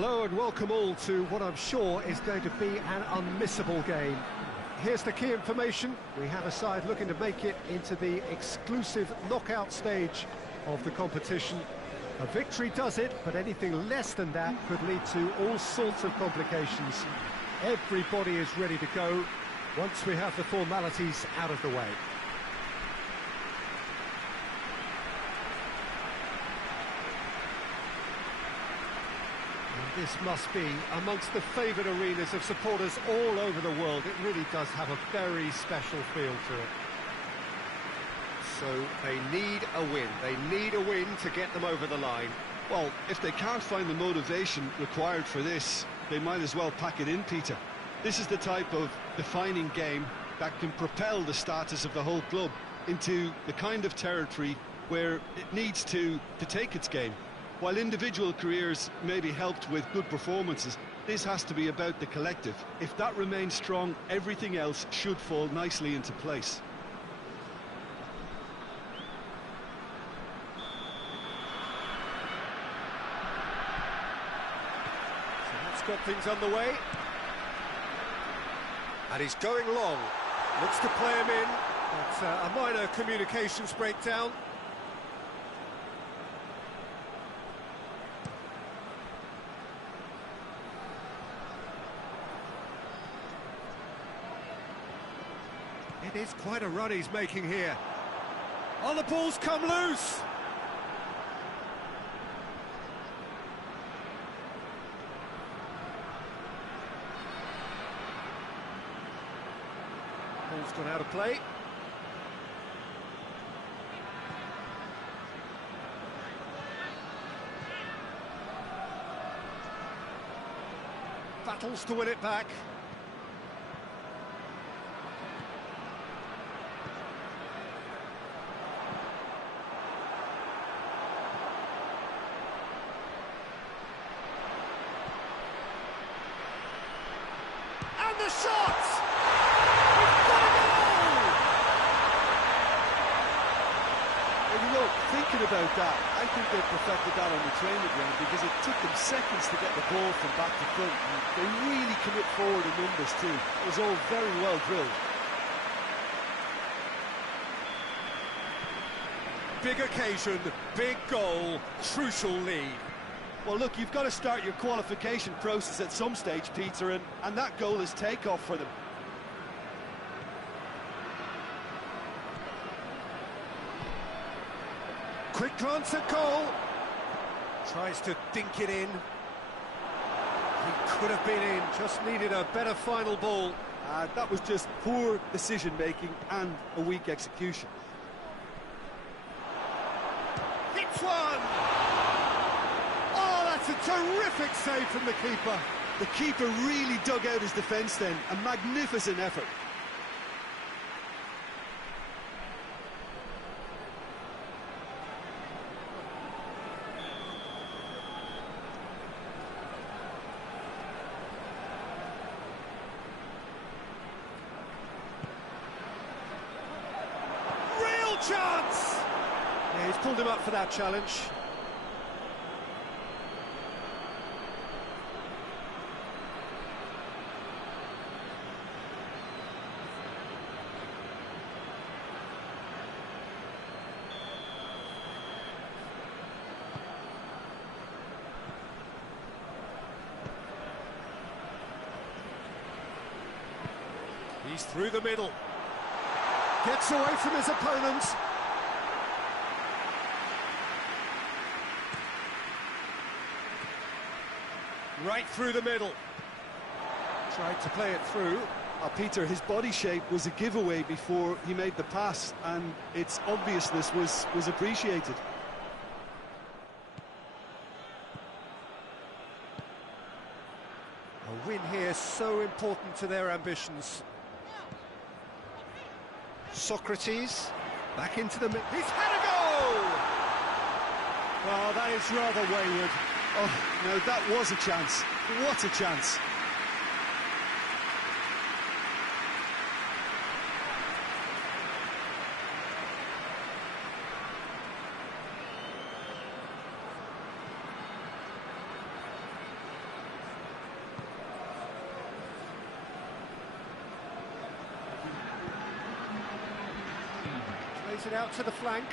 Hello and welcome all to what I'm sure is going to be an unmissable game. Here's the key information. We have a side looking to make it into the exclusive knockout stage of the competition. A victory does it, but anything less than that could lead to all sorts of complications. Everybody is ready to go once we have the formalities out of the way. This must be amongst the favoured arenas of supporters all over the world. It really does have a very special feel to it. So they need a win. They need a win to get them over the line. Well, if they can't find the motivation required for this, they might as well pack it in, Peter. This is the type of defining game that can propel the status of the whole club into the kind of territory where it needs to take its game. While individual careers may be helped with good performances, this has to be about the collective. If that remains strong, everything else should fall nicely into place. So that's got things underway. And he's going long. Looks to play him in. It's a minor communications breakdown. It is quite a run he's making here. Oh, the ball's come loose! Ball's gone out of play. Battles to win it back. The shot! He's got a goal! And you know, thinking about that, I think they perfected that on the training ground because it took them seconds to get the ball from back to front. And they really commit forward in numbers too. It was all very well drilled. Big occasion, big goal, crucial lead. Well, look, you've got to start your qualification process at some stage, Peter, and that goal is takeoff for them. Quick glance at goal. Tries to dink it in. He could have been in, just needed a better final ball. That was just poor decision-making and a weak execution. Hits one! A terrific save from the keeper. The keeper really dug out his defence then. A magnificent effort. Real chance! Yeah, he's pulled him up for that challenge. He's through the middle. Gets away from his opponent. Right through the middle. Tried to play it through. Peter, his body shape was a giveaway before he made the pass, and its obviousness was appreciated. A win here so important to their ambitions. Socrates, back into the middle. He's had a goal! Well, that is rather wayward. Oh, no, that was a chance. What a chance. Plays it out to the flank.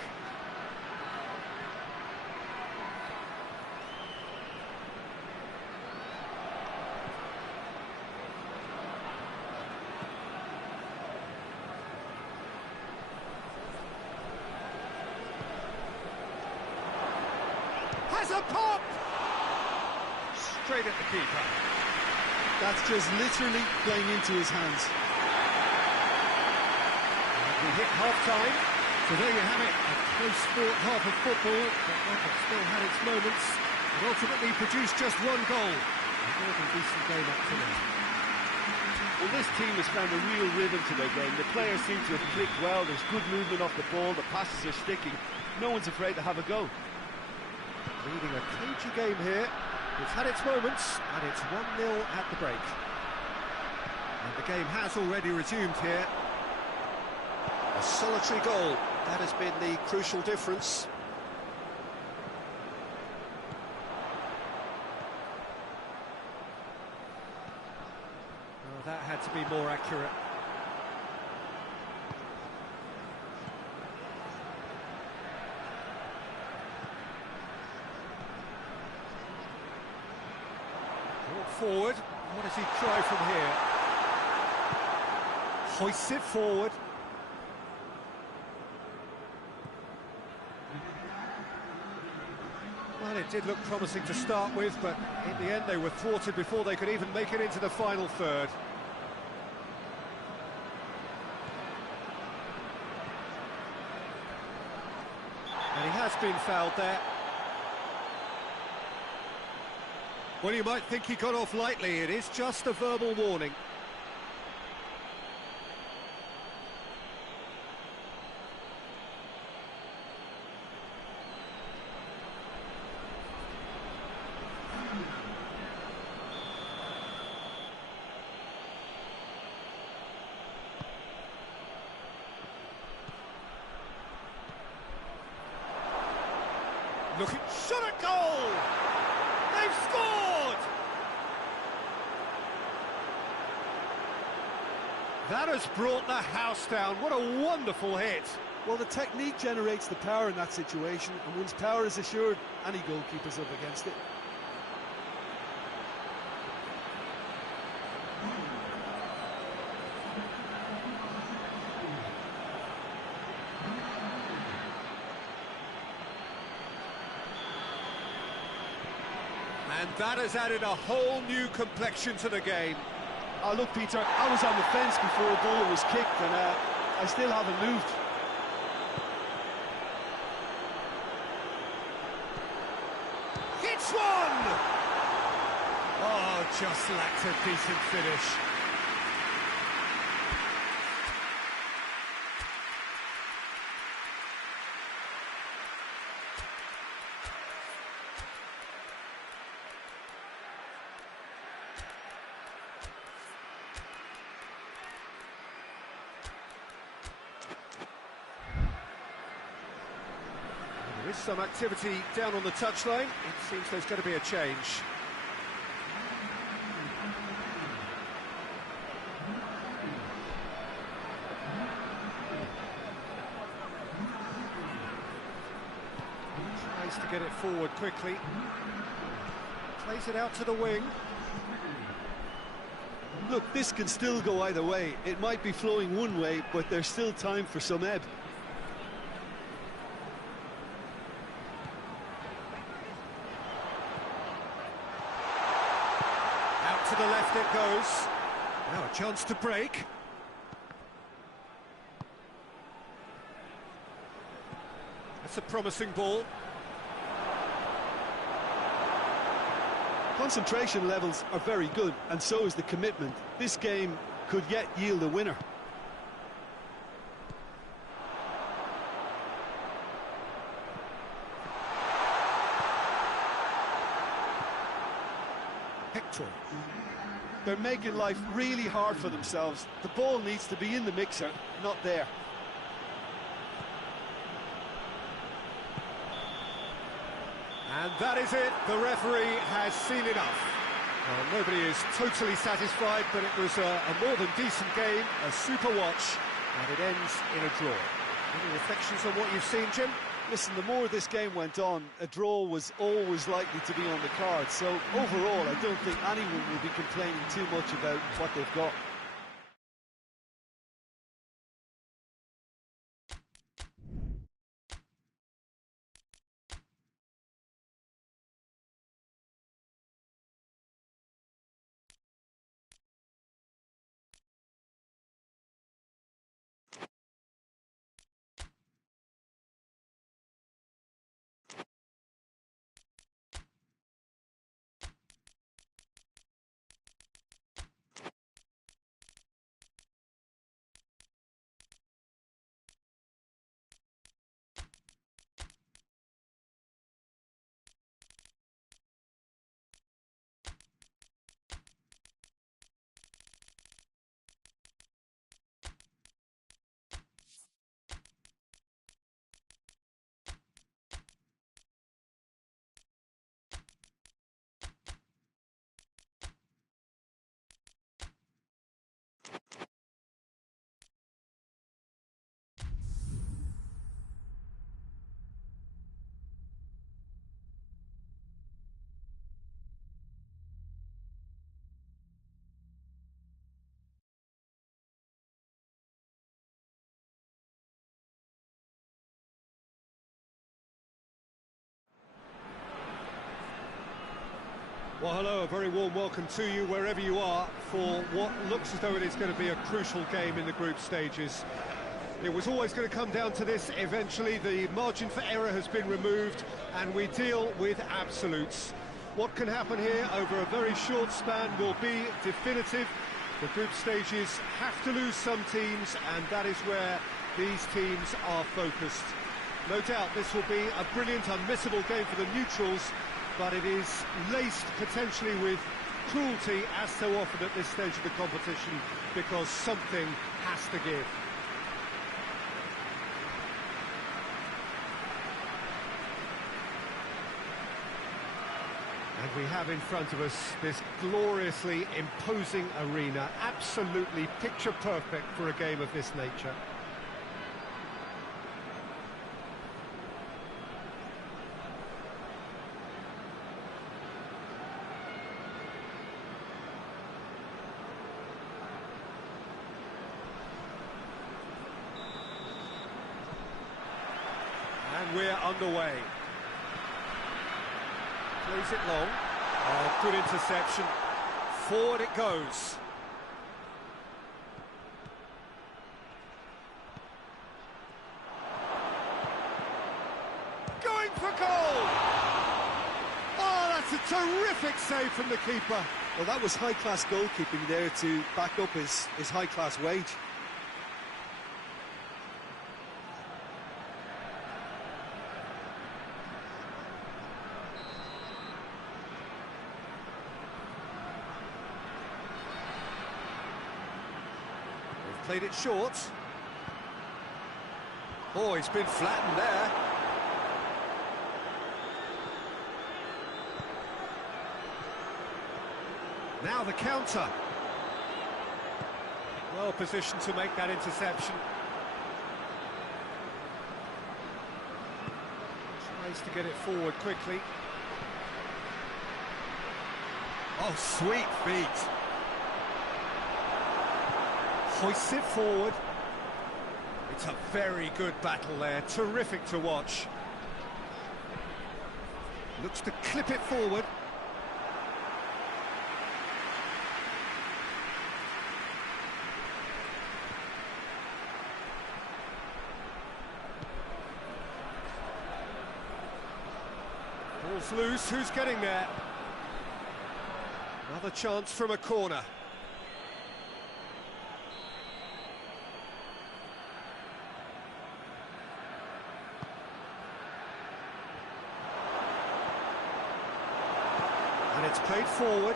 Has a pop! Straight at the keeper. That's just literally playing into his hands. We hit half-time, so there you have it. A close-fought half of football, but one that still had its moments, and ultimately produced just one goal. A more than decent game up to now. Well, this team has found a real rhythm to their game. The players seem to have clicked well. There's good movement off the ball. The passes are sticking. No one's afraid to have a go. Leading a cagey game here. It's had its moments, and it's 1-0 at the break. And the game has already resumed here. A solitary goal, that has been the crucial difference. Oh, that had to be more accurate. Forward, what does he try from here? Hoists it forward. Well, it did look promising to start with, but in the end they were thwarted before they could even make it into the final third. And he has been fouled there. Well, you might think he got off lightly. It is just a verbal warning. Looking, shot at goal! They've scored! That has brought the house down. What a wonderful hit. Well, the technique generates the power in that situation, and once power is assured, any goalkeeper's up against it. And that has added a whole new complexion to the game. Oh, look, Peter, I was on the fence before a goal was kicked, and I still haven't moved. It's one! Oh, just lacked a decent finish. There is some activity down on the touchline. It seems there's going to be a change. Tries to get it forward quickly. Plays it out to the wing. Look, this can still go either way. It might be flowing one way, but there's still time for some ebb. To the left it goes. Now a chance to break. That's a promising ball. Concentration levels are very good, and so is the commitment. This game could yet yield a winner. Hector. They're making life really hard for themselves. The ball needs to be in the mixer, not there. And that is it. The referee has seen enough. Well, nobody is totally satisfied, but it was a more than decent game, a super watch, and it ends in a draw. Any reflections on what you've seen, Jim? Listen, the more this game went on, a draw was always likely to be on the card. So overall, I don't think anyone will be complaining too much about what they've got. Well, hello, a very warm welcome to you wherever you are for what looks as though it is going to be a crucial game in the group stages. It was always going to come down to this eventually. The margin for error has been removed and we deal with absolutes. What can happen here over a very short span will be definitive. The group stages have to lose some teams, and that is where these teams are focused. No doubt this will be a brilliant, unmissable game for the neutrals, but it is laced potentially with cruelty as so often at this stage of the competition, because something has to give. And we have in front of us this gloriously imposing arena, absolutely picture perfect for a game of this nature. And we're underway. Plays it long. Oh, good interception. Forward it goes. Going for goal! Oh, that's a terrific save from the keeper. Well, that was high-class goalkeeping there to back up his high-class wage. Played it short. Oh, he's been flattened there. Now the counter. Well positioned to make that interception. Tries to get it forward quickly. Oh, sweet feet. Hoists it forward. It's a very good battle there, terrific to watch. Looks to clip it forward. Ball's loose, who's getting there? Another chance from a corner. And it's played forward.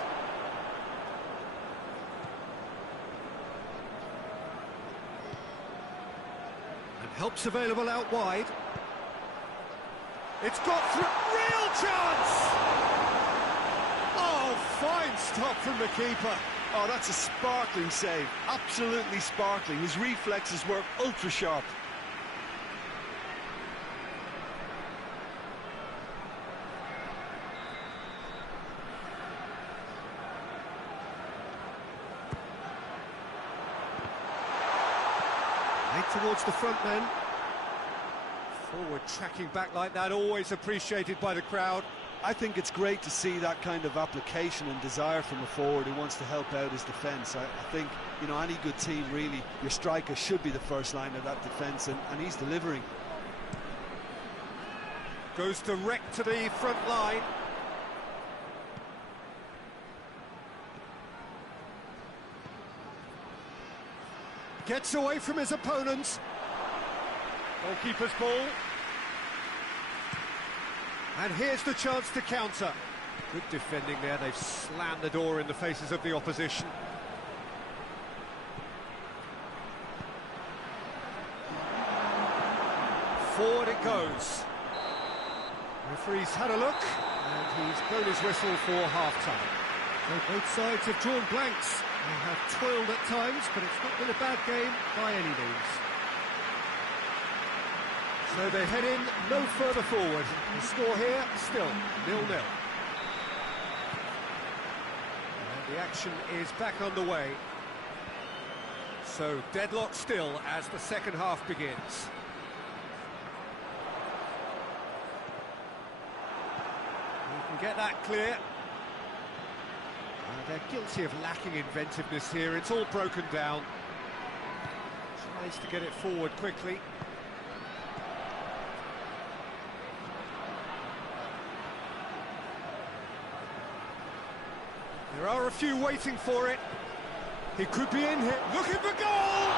And help's available out wide. It's got through. Real chance! Oh, fine stop from the keeper. Oh, that's a sparkling save. Absolutely sparkling. His reflexes were ultra-sharp. Right towards the front men. Forward tracking back like that, always appreciated by the crowd. I think it's great to see that kind of application and desire from a forward who wants to help out his defence. I think, you know, any good team, really, your striker should be the first line of that defence, and he's delivering. Goes direct to the front line. Gets away from his opponents. Goalkeeper's ball. And here's the chance to counter. Good defending there, they've slammed the door in the faces of the opposition. Forward it goes. Referee's had a look, and he's blown his whistle for half-time. So both sides have drawn blanks. They have toiled at times, but it's not been a bad game by any means. So they head in no further forward. The score here, still 0-0. And the action is back underway. So deadlock still as the second half begins. You can get that clear. They're guilty of lacking inventiveness here. It's all broken down. Tries to get it forward quickly. There are a few waiting for it. He could be in here, looking for goal!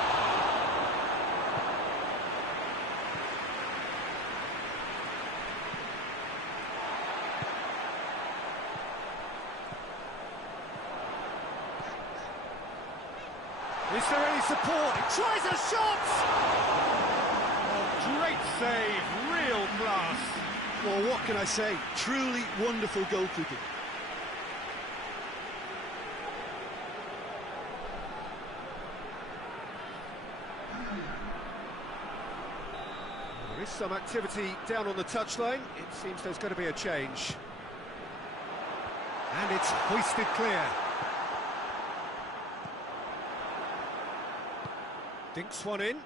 Is there any support? He tries a shot! Oh, great save, real class. Well, what can I say? Truly wonderful goalkeeping. There is some activity down on the touchline. It seems there's going to be a change. And it's hoisted clear. Dinks one in.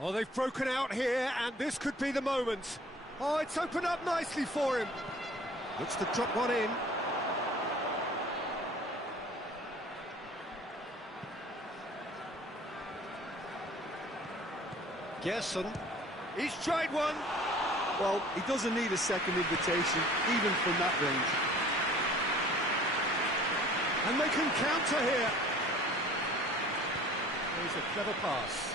Oh, they've broken out here, and this could be the moment. Oh, it's opened up nicely for him. Looks to drop one in. Gerson. He's tried one. Well, he doesn't need a second invitation, even from that range. And they can counter here. Here's a clever pass.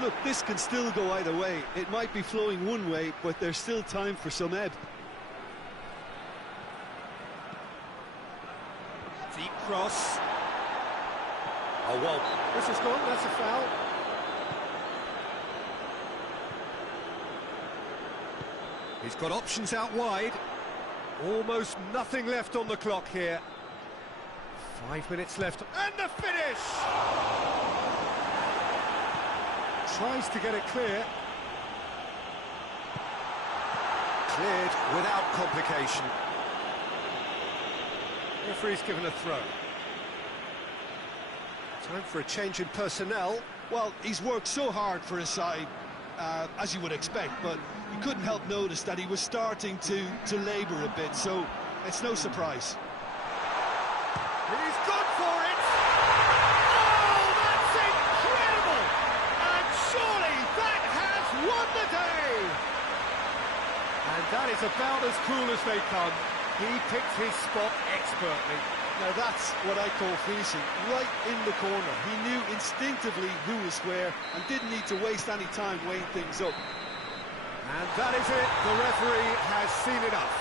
Look, this can still go either way. It might be flowing one way, but there's still time for some ebb. Deep cross. Oh, well, this is gone, that's a foul. He's got options out wide. Almost nothing left on the clock here. 5 minutes left, and the finish! Tries to get it clear. Cleared without complication. Referee's given a throw. Time for a change in personnel. Well, he's worked so hard for his side, as you would expect, but you couldn't help notice that he was starting to labour a bit, so it's no surprise. He's gone for it! Oh, that's incredible! And surely that has won the day! And that is about as cool as they come. He picked his spot expertly. Now that's what I call finishing, right in the corner. He knew instinctively who was where and didn't need to waste any time weighing things up. And that is it, the referee has seen enough.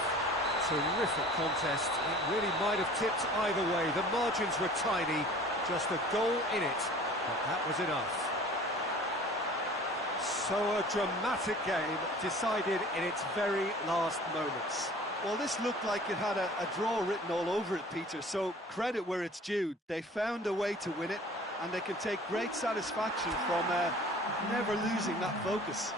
Terrific contest, it really might have tipped either way. The margins were tiny, just a goal in it, but that was enough. So a dramatic game decided in its very last moments. Well, this looked like it had a draw written all over it, Peter, so credit where it's due. They found a way to win it, and they can take great satisfaction from never losing that focus.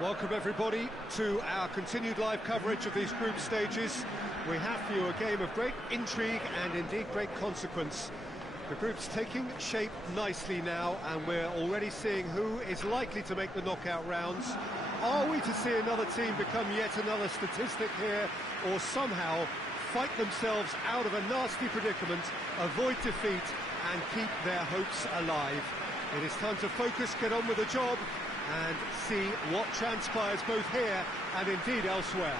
Welcome everybody to our continued live coverage of these group stages. We have for you a game of great intrigue and indeed great consequence. The group's taking shape nicely now, and we're already seeing who is likely to make the knockout rounds. Are we to see another team become yet another statistic here, or somehow fight themselves out of a nasty predicament, avoid defeat and keep their hopes alive? It is time to focus, get on with the job, and see what transpires both here and indeed elsewhere.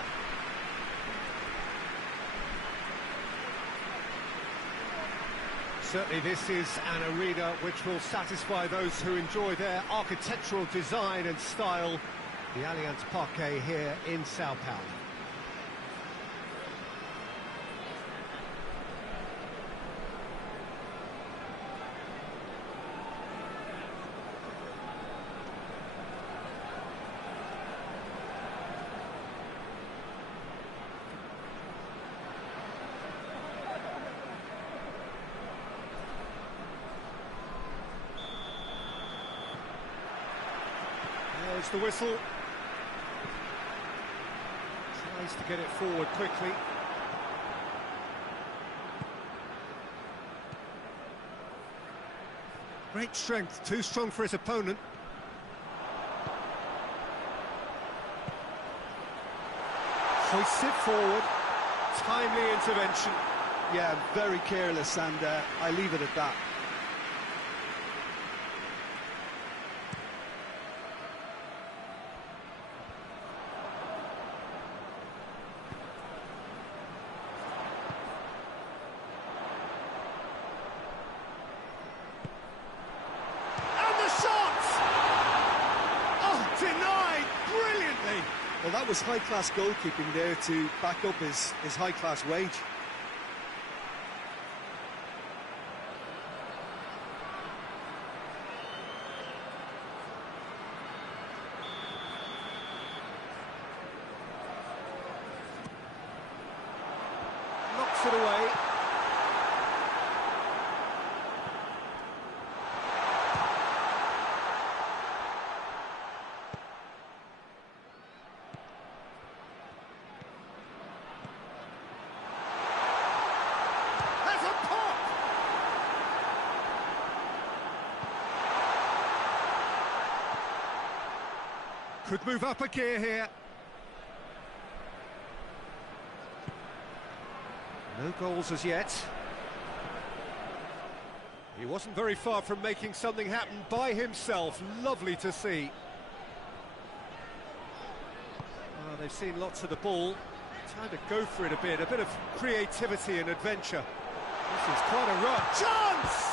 Certainly this is an arena which will satisfy those who enjoy their architectural design and style. The Allianz Parque here in Sao Paulo. There's the whistle. Tries to get it forward quickly. Great strength, too strong for his opponent. Hoists it forward. Timely intervention. Yeah, very careless, and I leave it at that. Well, that was high-class goalkeeping there to back up his high-class wage. Knocks it away. Could move up a gear here. No goals as yet. He wasn't very far from making something happen by himself. Lovely to see. They've seen lots of the ball. Time to go for it a bit of creativity and adventure. This is quite a run. Chance!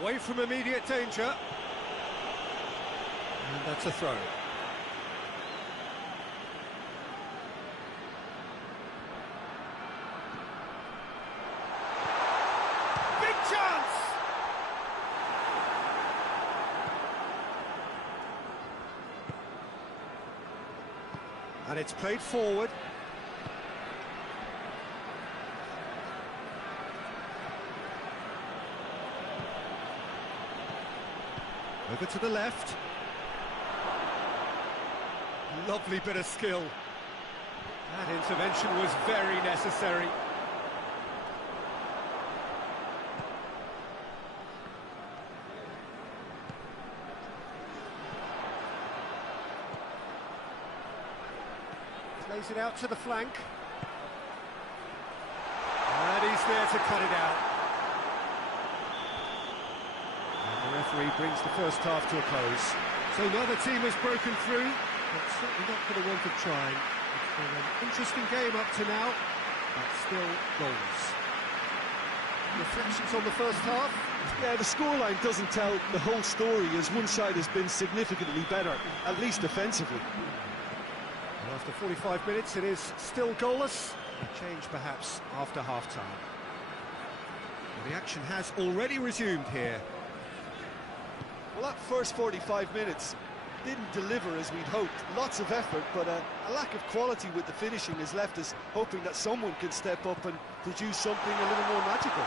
Away from immediate danger. And that's a throw. Big chance! And it's played forward. Over to the left. Lovely bit of skill. That intervention was very necessary. Plays it out to the flank. And he's there to cut it out. The referee brings the first half to a close. So neither team has broken through, but certainly not for the want of trying. It's been an interesting game up to now, but still goals. Reflections on the first half? Yeah, the scoreline doesn't tell the whole story, as one side has been significantly better, at least offensively. Well, after 45 minutes, it is still goalless. A change perhaps after half-time. Well, the action has already resumed here. Well, that first 45 minutes didn't deliver as we'd hoped. Lots of effort, but a lack of quality with the finishing has left us hoping that someone can step up and produce something a little more magical.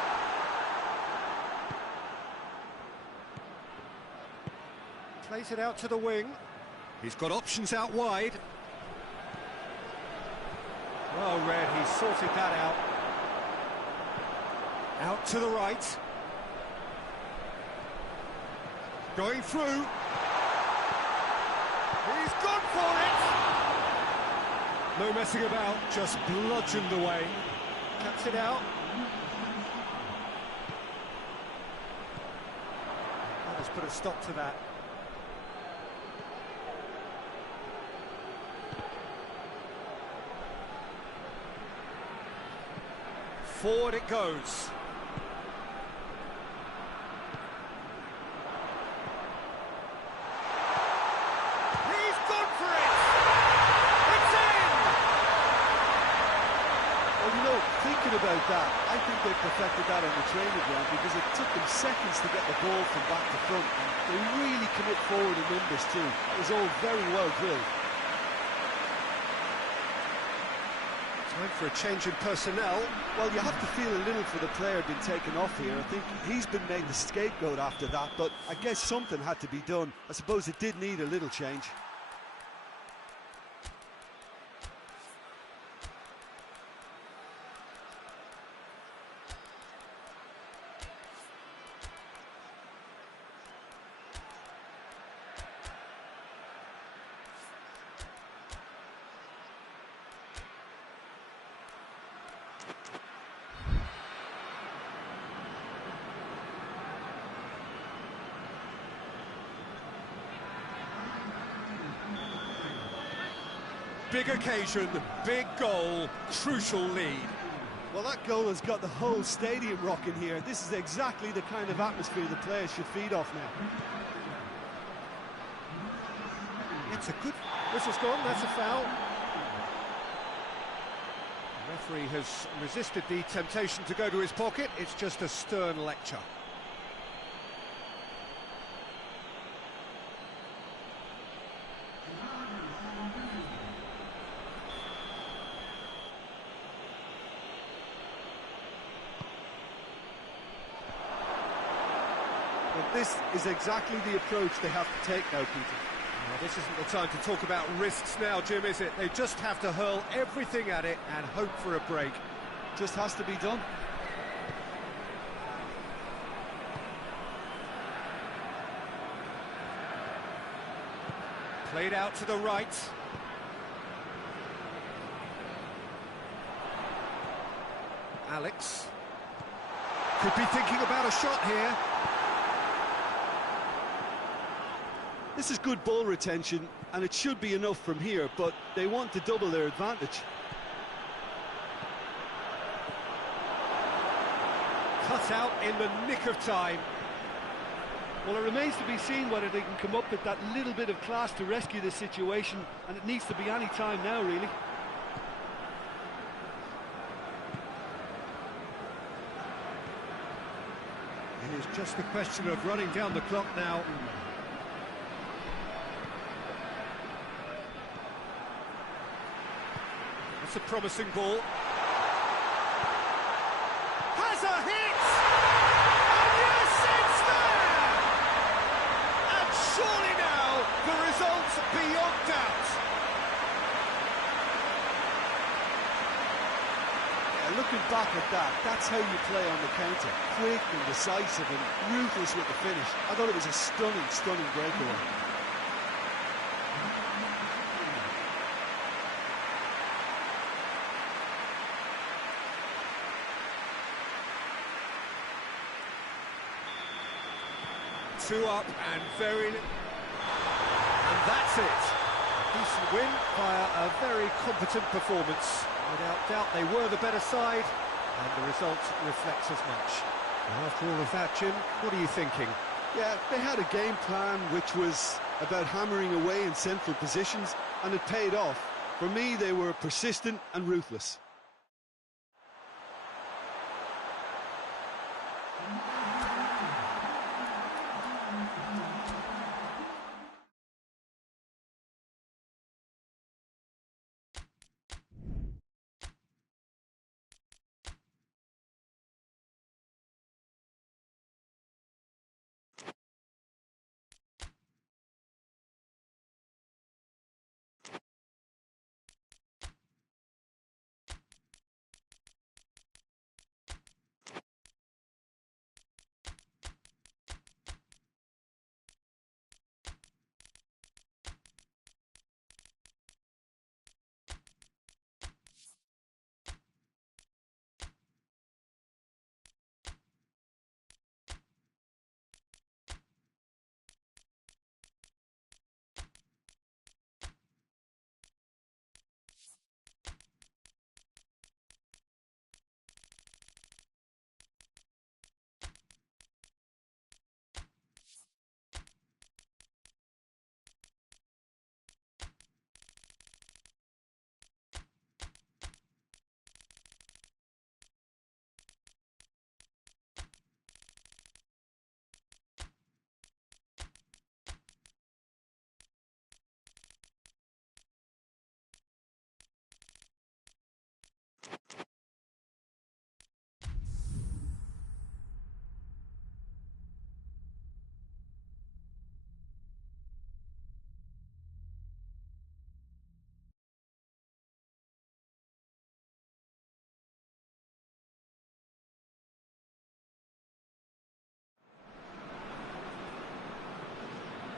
Plays it out to the wing. He's got options out wide. Well read, he's sorted that out. Out to the right. Going through. He's gone for it! No messing about, just bludgeoned away. Cuts it out. That has put a stop to that. Forward it goes. About that, I think they perfected that on the training ground, because it took them seconds to get the ball from back to front, and they really commit forward in numbers too. It was all very well drilled. Time for a change in personnel. Well, you have to feel a little for the player being taken off here. I think he's been made the scapegoat after that, but I guess something had to be done. I suppose it did need a little change. Big occasion, big goal, crucial lead. Well, that goal has got the whole stadium rocking here. This is exactly the kind of atmosphere the players should feed off now. It's a good... Whistle's gone, that's a foul. The referee has resisted the temptation to go to his pocket. It's just a stern lecture. This is exactly the approach they have to take now, Peter. Well, this isn't the time to talk about risks now, Jim, is it? They just have to hurl everything at it and hope for a break. Just has to be done. Played out to the right. Alex. Could be thinking about a shot here. This is good ball retention, and it should be enough from here, but they want to double their advantage. Cut out in the nick of time. Well, it remains to be seen whether they can come up with that little bit of class to rescue this situation, and it needs to be any time now, really. It is just a question of running down the clock now. That's a promising ball. Has a hit! And yes, it's there! And surely now, the result's beyond doubt. Yeah, looking back at that, that's how you play on the counter. Quick and decisive and ruthless with the finish. I thought it was a stunning, stunning breakaway. Two up and very... And that's it. Decent win via a very competent performance. Without doubt, they were the better side, and the result reflects as much. And after all of that, Jim, what are you thinking? Yeah, they had a game plan which was about hammering away in central positions, and it paid off. For me, they were persistent and ruthless.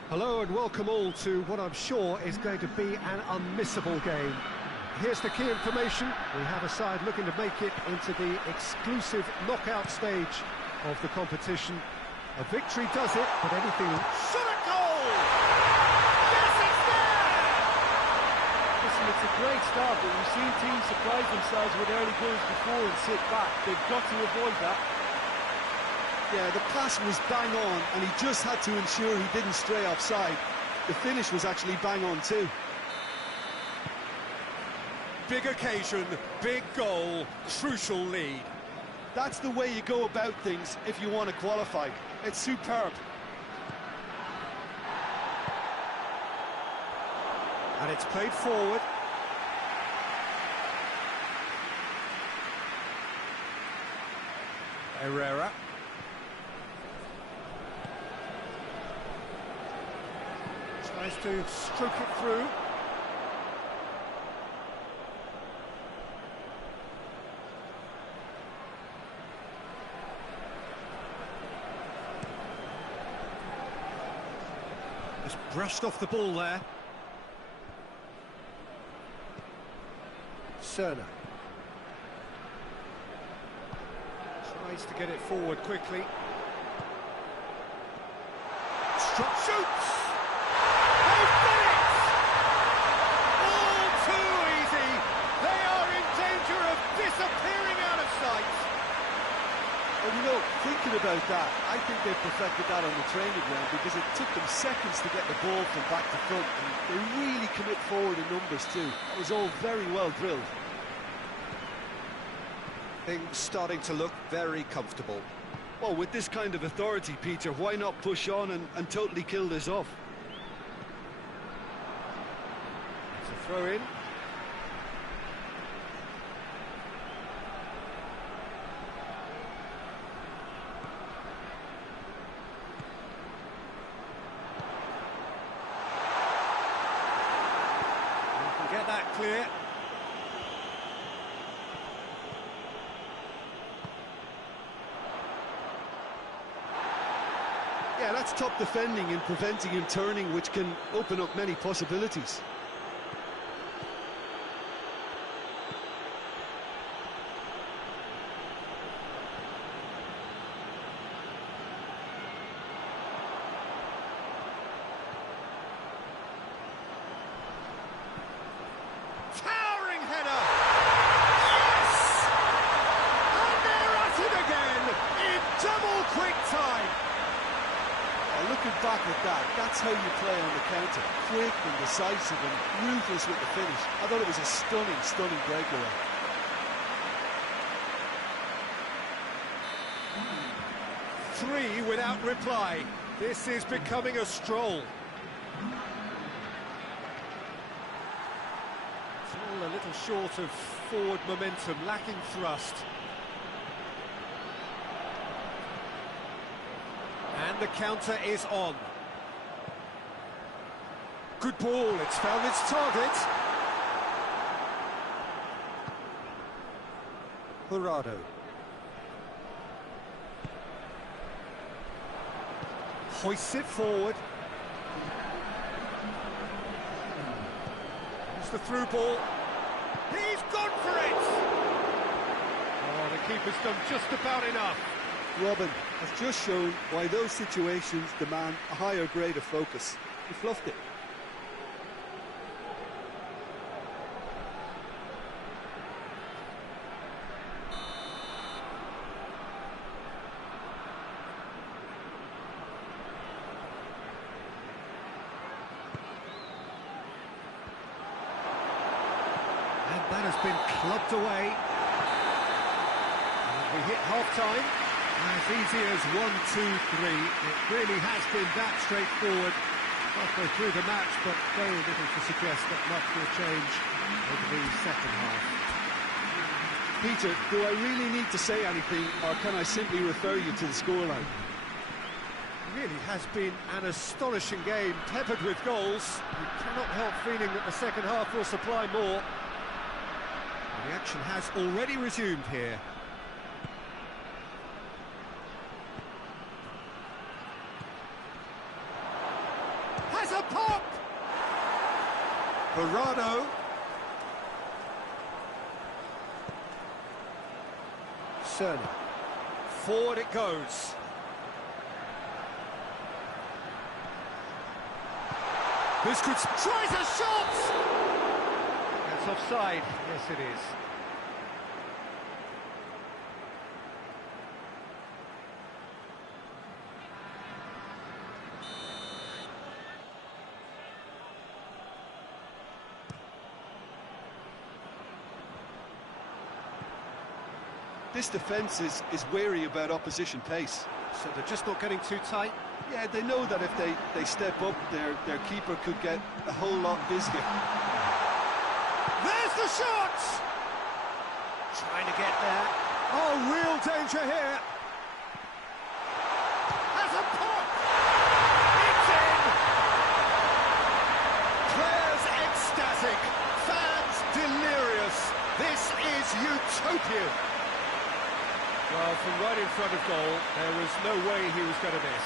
Hello and welcome all to what I'm sure is going to be an unmissable game. Here's the key information. We have a side looking to make it into the exclusive knockout stage of the competition. A victory does it, but anything... Shot a goal! Yes, it's there! Listen, it's a great start, but we've seen teams surprise themselves with early goals before and sit back. They've got to avoid that. Yeah, the pass was bang on, and he just had to ensure he didn't stray offside. The finish was actually bang on too. Big occasion, big goal, crucial lead. That's the way you go about things if you want to qualify. It's superb. And it's played forward. Herrera. Tries to stroke it through. Just brushed off the ball there. Cerna. Tries to get it forward quickly. Shoots! that. I think they've perfected that on the training ground because it took them seconds to get the ball from back to front. And they really commit forward in numbers too. That was all very well drilled. Things starting to look very comfortable. Well, with this kind of authority, Peter, why not push on and totally kill this off? It's a throw in. Get that clear. Yeah, that's top defending and preventing him turning, which can open up many possibilities. Towering header! Yes! And they're at it again in double quick time. Looking back at that, that's how you play on the counter. Quick and decisive and ruthless with the finish. I thought it was a stunning, stunning breakaway. Three without reply. This is becoming a stroll. It's all a little short of forward momentum, lacking thrust. And the counter is on. Good ball, it's found its target. Jurado. Hoists it forward. It's the through ball. He's gone for it! Oh, the keeper's done just about enough. Robin has just shown why those situations demand a higher grade of focus. He fluffed it. And that has been clubbed away. And we hit half-time. As easy as 1, 2, 3. It really has been that straightforward halfway through the match, but very little to suggest that much will change over the second half. Peter, do I really need to say anything, or can I simply refer you to the scoreline? It really has been an astonishing game, peppered with goals. You cannot help feeling that the second half will supply more. And the action has already resumed here. Has a pop! Jurado. Cerny. Forward it goes. This could... Tries a shot! That's offside. Yes, it is. This defence is wary about opposition pace. So they're just not getting too tight? Yeah, they know that if they step up, their keeper could get a whole lot busier. There's the shot! Trying to get there. Oh, real danger here. Has a pop! It's in! Players ecstatic, fans delirious. This is utopian. Well, from right in front of goal, there was no way he was going to miss.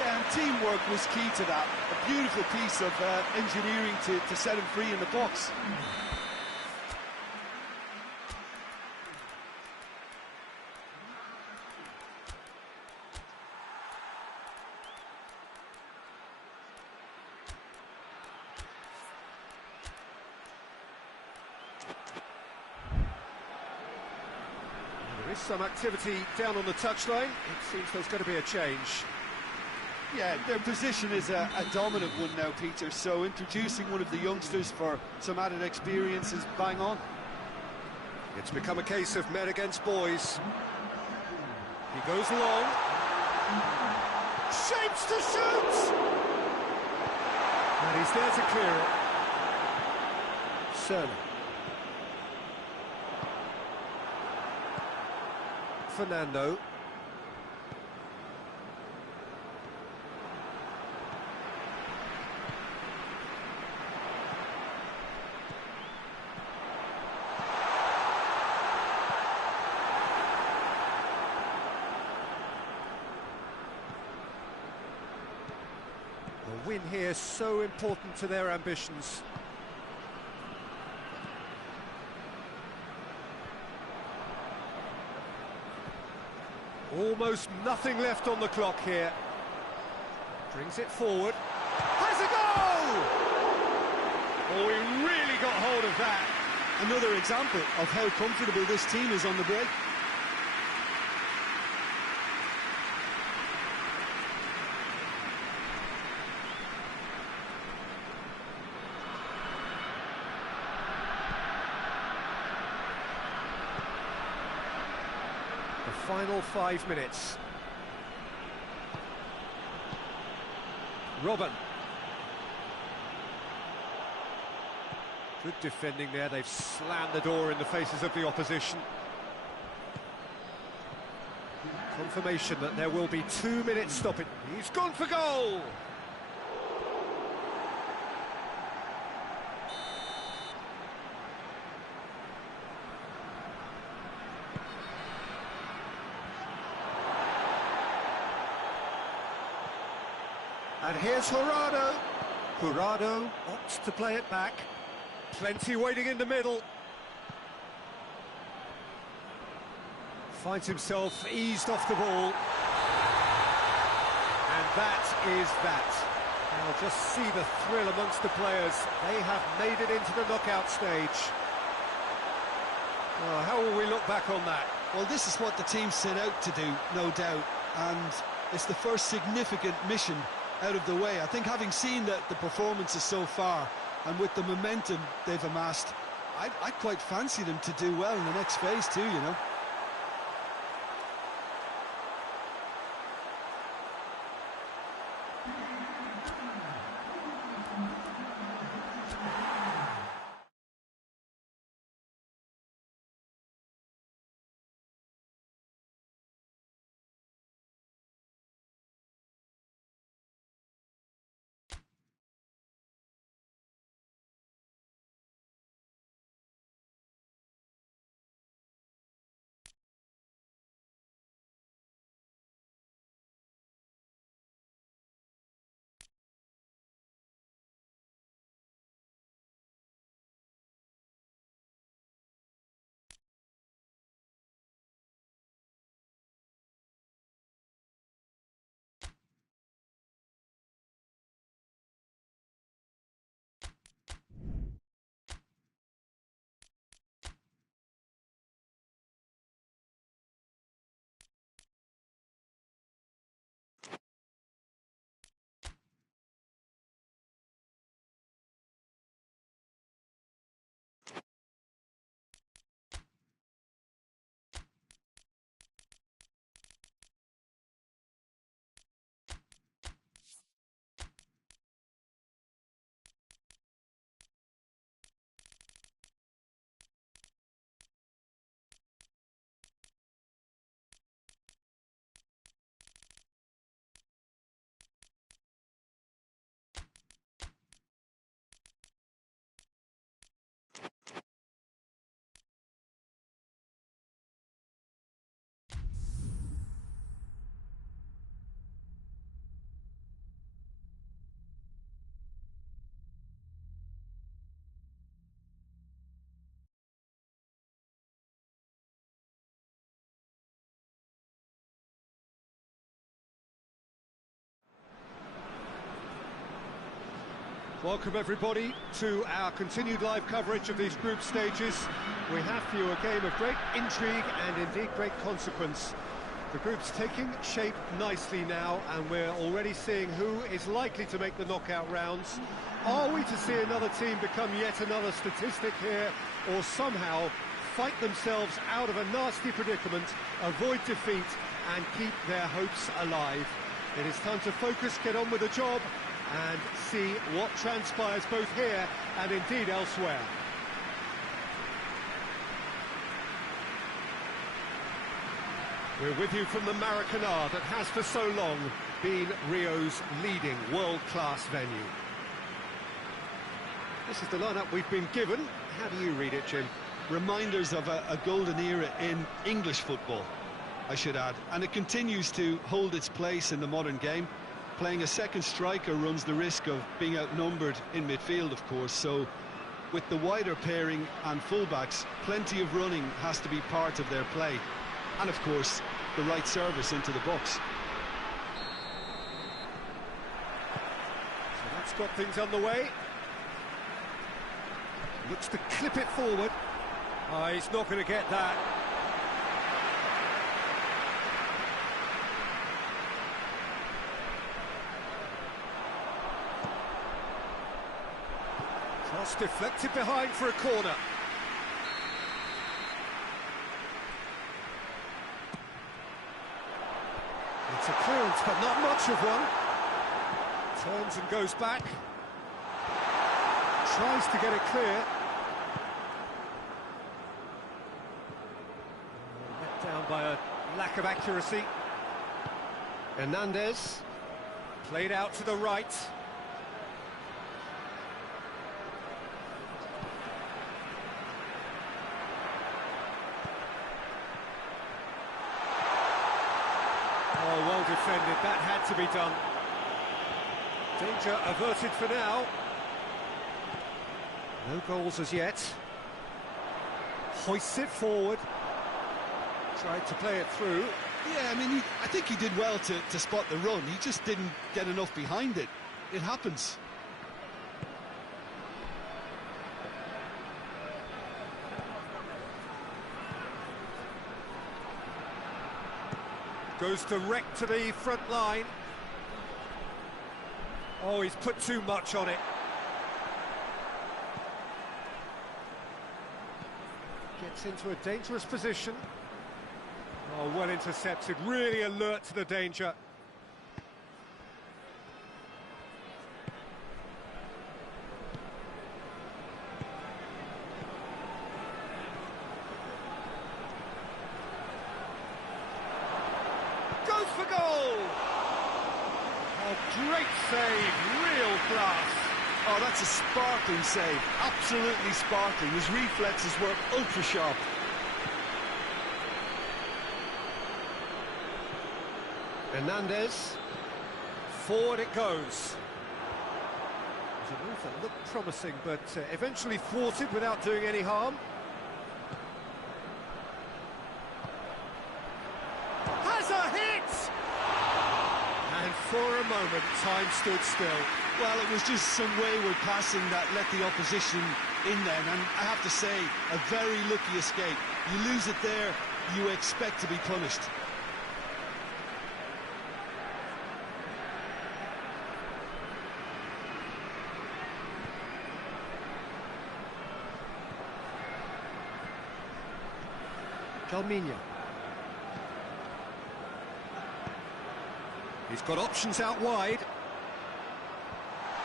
Yeah, and teamwork was key to that. A beautiful piece of engineering to set him free in the box. some activity down on the touchline. It seems there's going to be a change. Yeah, their position is a dominant one now, Peter, so introducing one of the youngsters for some added experience is bang on. It's become a case of men against boys. He goes long. Shapes to shoot! And he's there to clear it. Cerny. Fernando. A win here so important to their ambitions. Almost nothing left on the clock here. Brings it forward. Has a goal! Oh, he really got hold of that. Another example of how comfortable this team is on the break. The final 5 minutes. Robin. Good defending there, they've slammed the door in the faces of the opposition. Confirmation that there will be 2 minutes stopping. He's gone for goal! And here's Jurado. Jurado opts to play it back. Plenty waiting in the middle. Finds himself eased off the ball. And that is that. Now just see the thrill amongst the players. They have made it into the knockout stage. Oh, how will we look back on that? Well, this is what the team set out to do, no doubt. And it's the first significant mission out of the way. I think having seen the performances so far and with the momentum they've amassed, I quite fancy them to do well in the next phase too, you know. Welcome everybody to our continued live coverage of these group stages. We have for you a game of great intrigue and indeed great consequence. The group's taking shape nicely now, and we're already seeing who is likely to make the knockout rounds. Are we to see another team become yet another statistic here, or somehow fight themselves out of a nasty predicament, avoid defeat and keep their hopes alive? It is time to focus, get on with the job, and see what transpires both here and indeed elsewhere. We're with you from the Maracanã that has for so long been Rio's leading world-class venue. This is the lineup we've been given. How do you read it, Jim? Reminders of a golden era in English football, I should add, and it continues to hold its place in the modern game. Playing a second striker runs the risk of being outnumbered in midfield, of course, so with the wider pairing and fullbacks, plenty of running has to be part of their play. And of course, the right service into the box. So that's got things underway. Looks to clip it forward. Oh, he's not going to get that. Cross deflected behind for a corner. It's a clearance, but not much of one. Turns and goes back. Tries to get it clear. Let down by a lack of accuracy. Hernandez. Played out to the right. Oh, well defended, that had to be done. Danger averted for now. No goals as yet. Hoists it forward. Tried to play it through. Yeah, I mean, I think he did well to spot the run. He just didn't get enough behind it. It happens. Goes direct to the front line. Oh, he's put too much on it. Gets into a dangerous position. Oh, well intercepted, really alert to the danger. Goes for goal! A great save, real class. Oh, that's a sparkling save, absolutely sparkling. His reflexes were ultra sharp. Hernandez. Forward it goes. It was a move that looked promising, but eventually thwarted without doing any harm. Has a hit! And for a moment, time stood still. Well, it was just some wayward passing that let the opposition in then, and I have to say, a very lucky escape. You lose it there, you expect to be punished. Calminha. He's got options out wide.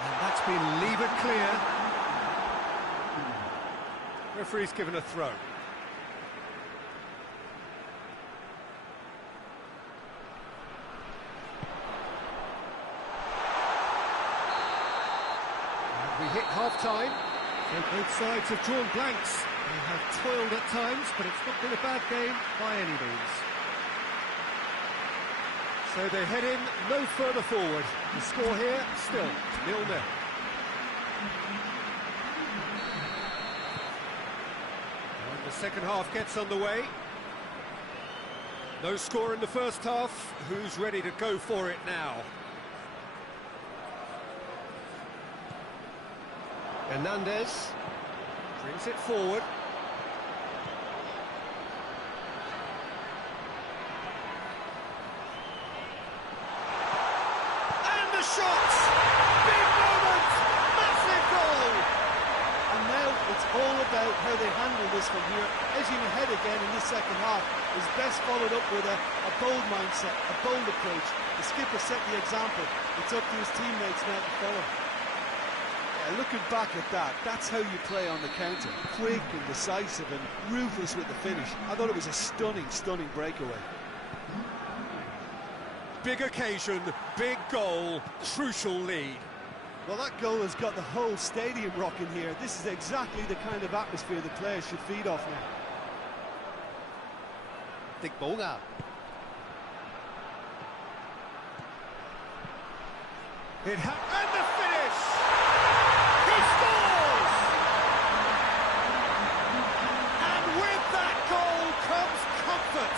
And that's been levered clear. Referee's given a throw. And we hit half-time. So both sides have drawn blanks. They have toiled at times, but it's not been a bad game by any means. So they head in no further forward. The score here, still 0-0. And the second half gets underway. No score in the first half. Who's ready to go for it now? Hernandez brings it forward. And the shots! Big moment! Massive goal! And now it's all about how they handle this from here. Edging ahead again in this second half is best followed up with a bold mindset, a bold approach. The skipper set the example. It's up to his teammates now to follow. Yeah, looking back at that, that's how you play on the counter. Quick and decisive and ruthless with the finish. I thought it was a stunning, stunning breakaway. Big occasion, big goal, crucial lead. Well, that goal has got the whole stadium rocking here. This is exactly the kind of atmosphere the players should feed off now. Boga. And the finish! He scores! And with that goal comes comfort.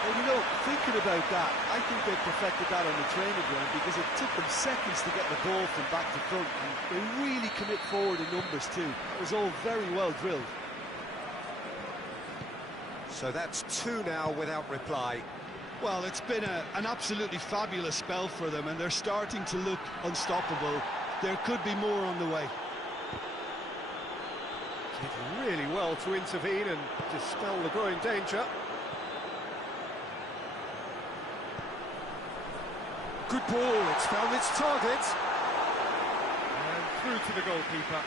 Well, you know, thinking about that, I think they perfected that on the training ground because it took them seconds to get the ball from back to front, and they really commit forward in numbers too. It was all very well drilled. So that's two now without reply. Well, it's been an absolutely fabulous spell for them, and they're starting to look unstoppable. There could be more on the way. Did really well to intervene and dispel the growing danger. Good ball, it's found its target. And through to the goalkeeper.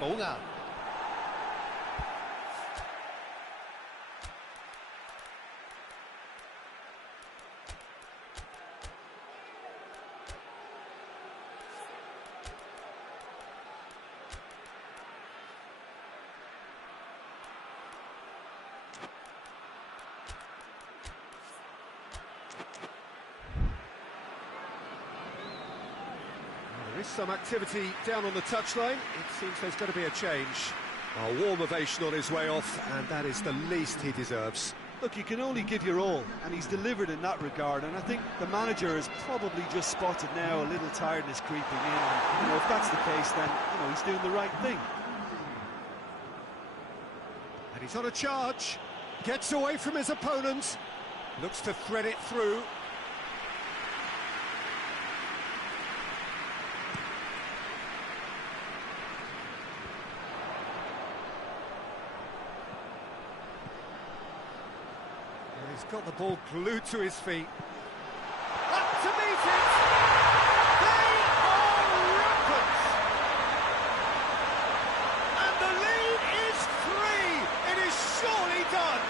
Boga. There is some activity down on the touchline. It seems there's going to be a change. A warm ovation on his way off, and that is the least he deserves. Look, you can only give your all, and he's delivered in that regard, and I think the manager has probably just spotted now a little tiredness creeping in, and, you know, if that's the case, then, you know, he's doing the right thing. And he's on a charge, gets away from his opponent, looks to thread it through. He's got the ball glued to his feet. Up to meet it! They are rampant! And the lead is 3! It is surely done!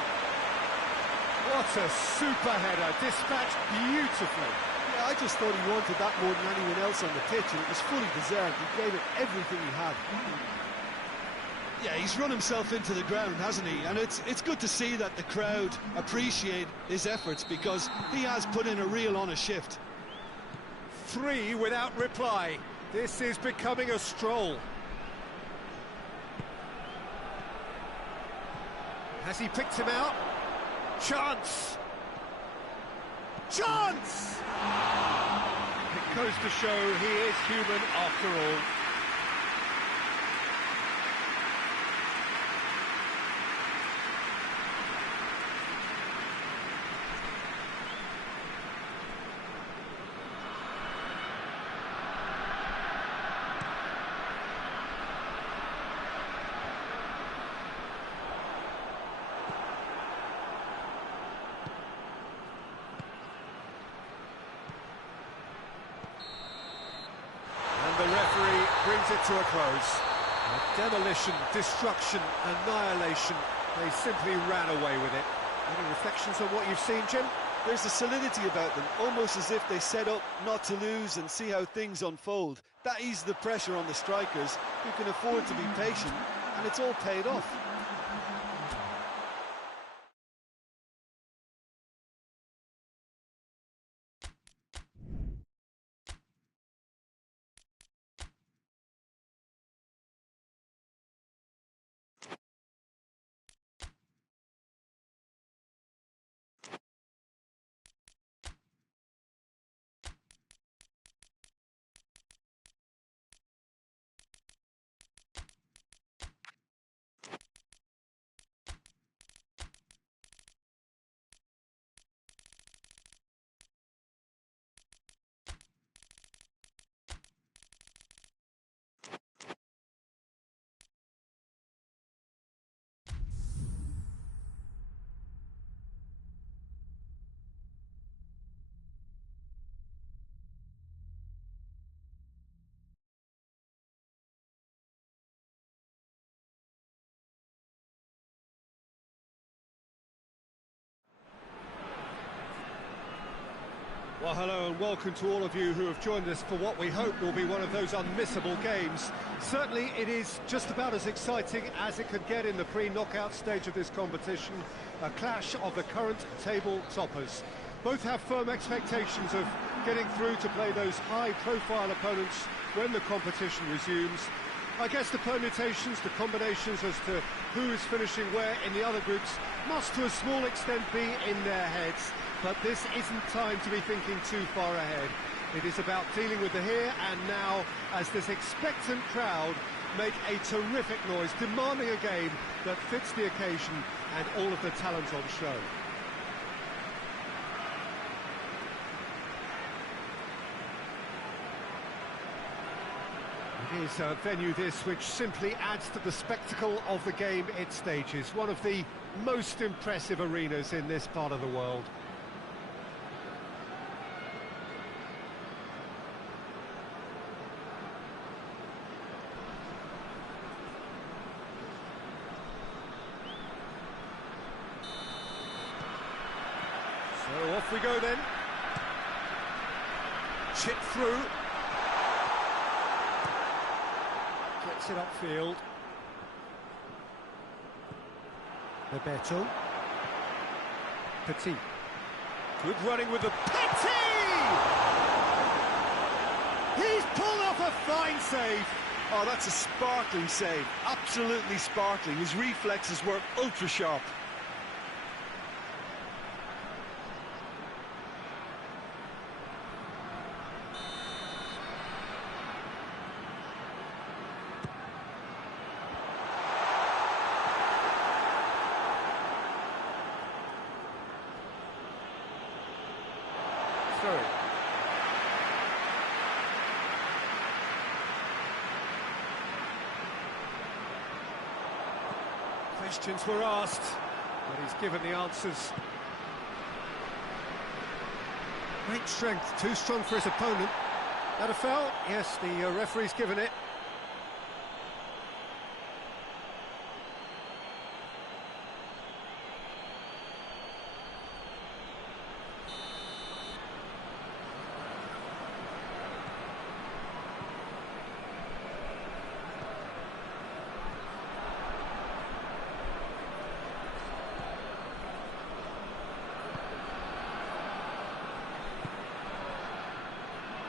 What a super header, dispatched beautifully. Yeah, I just thought he wanted that more than anyone else on the pitch, and it was fully deserved. He gave it everything he had. Yeah, he's run himself into the ground, hasn't he? And it's good to see that the crowd appreciate his efforts, because he has put in a real honest shift. 3 without reply. This is becoming a stroll. Has he picked him out? Chance! Chance! It goes to show he is human after all. The referee brings it to a close. Demolition, destruction, annihilation. They simply ran away with it. Any reflections on what you've seen, Jim? There's a solidity about them, almost as if they set up not to lose and see how things unfold. That eases the pressure on the strikers, who can afford to be patient, and it's all paid off. Well, hello and welcome to all of you who have joined us for what we hope will be one of those unmissable games. Certainly it is just about as exciting as it could get in the pre-knockout stage of this competition, a clash of the current table toppers. Both have firm expectations of getting through to play those high-profile opponents when the competition resumes. I guess the permutations, the combinations as to who is finishing where in the other groups must to a small extent be in their heads. But this isn't time to be thinking too far ahead. It is about dealing with the here and now as this expectant crowd make a terrific noise, demanding a game that fits the occasion and all of the talent on show. It is a venue this which simply adds to the spectacle of the game it stages. One of the most impressive arenas in this part of the world. So off we go then. Chip through. Gets it upfield. Bebeto. Petit. Good running with the Petit! He's pulled off a fine save. Oh, that's a sparkling save. Absolutely sparkling. His reflexes were ultra sharp. Questions were asked, but he's given the answers. Great strength, too strong for his opponent. That a foul? Yes, the referee's given it.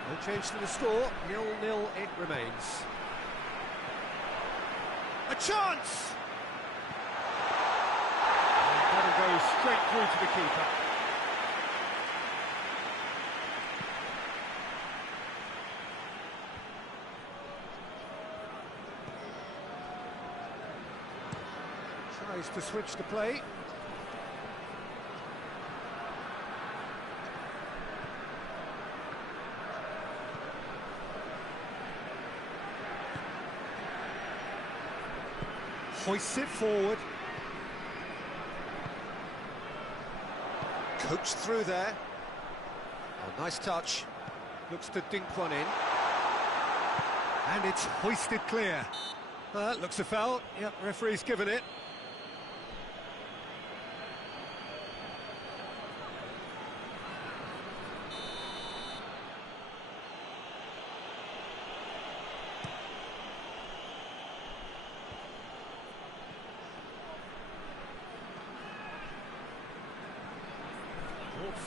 No change to the score, 0-0 it remains. A chance! And that'll go straight through to the keeper. Tries to switch the play. Hoists it forward. Coached through there. Oh, nice touch. Looks to dink one in. And it's hoisted clear. Looks a foul. Yep, referee's given it.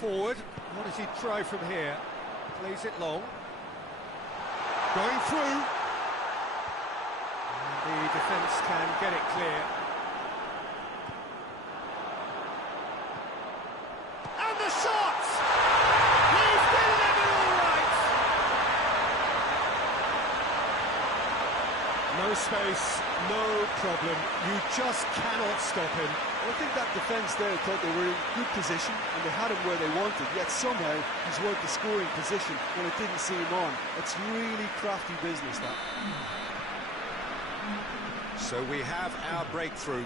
Forward, what does he try from here? Plays it long. Going through. And the defence can get it clear. And the shot! He's delivered all right! No space, no problem. You just cannot stop him. Well, I think that defence there thought they were in good position and they had him where they wanted, yet somehow he's worked the scoring position when it didn't see him on. It's really crafty business, that. So we have our breakthrough.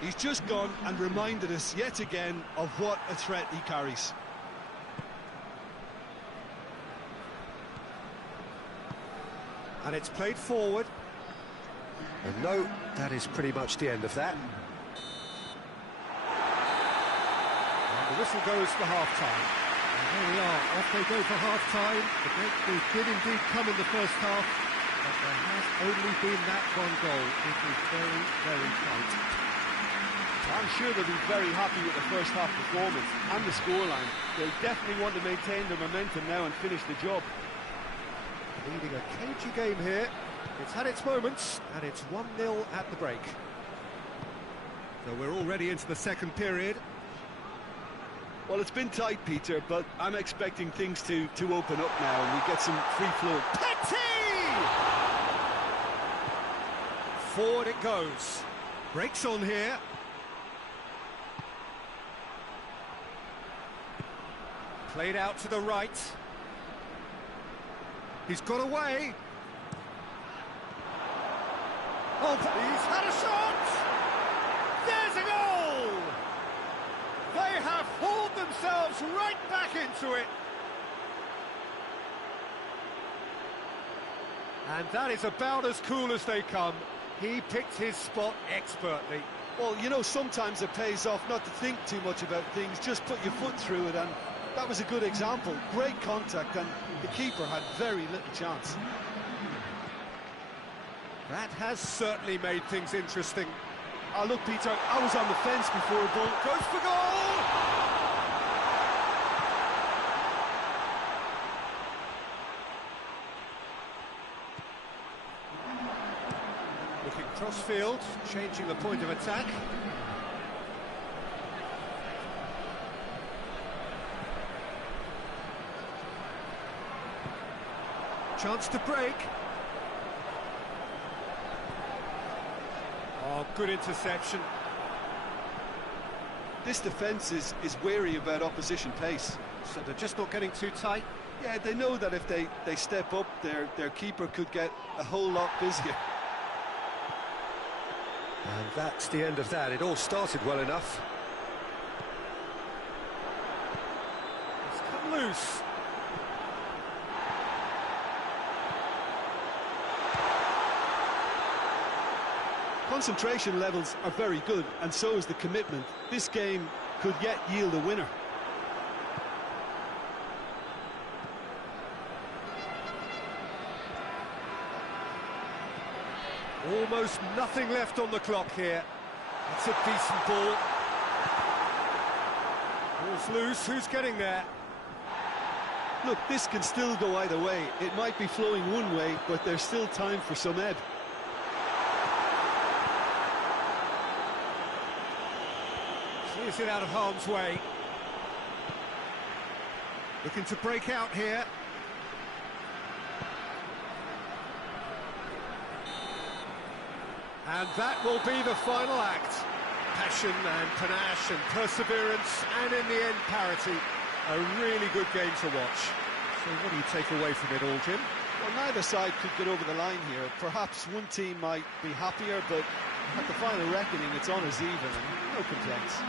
He's just gone and reminded us yet again of what a threat he carries. And it's played forward. And no, that is pretty much the end of that. And the whistle goes for half-time. Here we are, off they go for half-time. The breakthrough did indeed come in the first half, but there has only been that one goal. It is very, very tight. I'm sure they'll be very happy with the first half performance and the scoreline. They'll definitely want to maintain their momentum now and finish the job. Leading a cagey game here. It's had its moments, and it's 1-0 at the break. So we're already into the second period. Well, it's been tight, Peter, but I'm expecting things to open up now and we get some free flow. Petty! Forward it goes. Breaks on here. Played out to the right. He's got away. Oh, he's had a shot! There's a goal! They have hauled themselves right back into it. And that is about as cool as they come. He picked his spot expertly. Well, you know, sometimes it pays off not to think too much about things, just put your foot through it, and that was a good example. Great contact, and the keeper had very little chance. That has certainly made things interesting. Oh, look, Peter, I was on the fence before a ball Goes for goal! Looking cross-field, changing the point of attack. Chance to break. Oh, good interception. This defence is wary about opposition pace. So they're just not getting too tight. Yeah, they know that if they step up, their keeper could get a whole lot busier. And that's the end of that. It all started well enough. It's come loose. Concentration levels are very good, and so is the commitment. This game could yet yield a winner. Almost nothing left on the clock here. It's a decent ball. Ball's loose, who's getting there? Look, this can still go either way. It might be flowing one way, but there's still time for some ebb. Clears it out of harm's way. Looking to break out here. And that will be the final act. Passion and panache and perseverance, and in the end, parity. A really good game to watch. So what do you take away from it all, Jim? Well, neither side could get over the line here. Perhaps one team might be happier, but at the final reckoning, it's on as even and no complaints.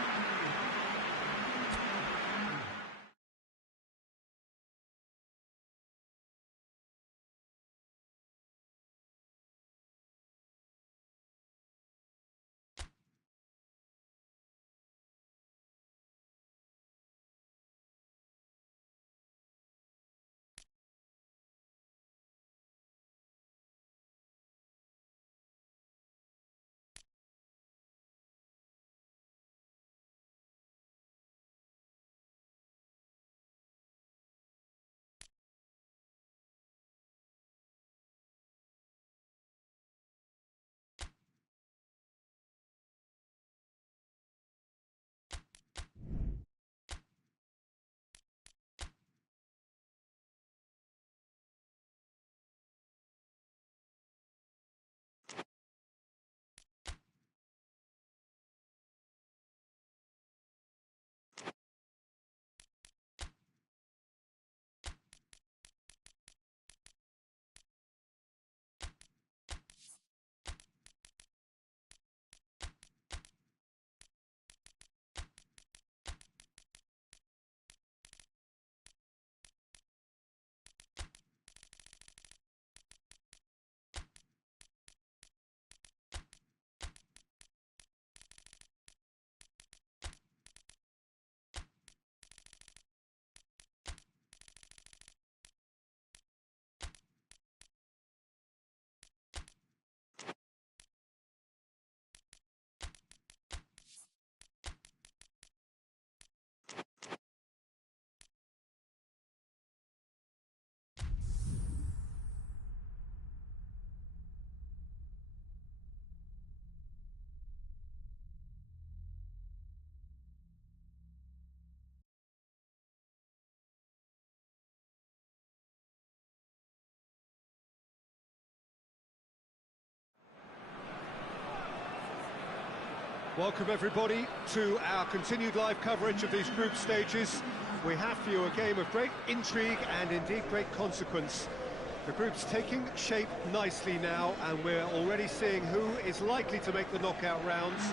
Welcome everybody to our continued live coverage of these group stages. We have for you a game of great intrigue and indeed great consequence. The group's taking shape nicely now, and we're already seeing who is likely to make the knockout rounds.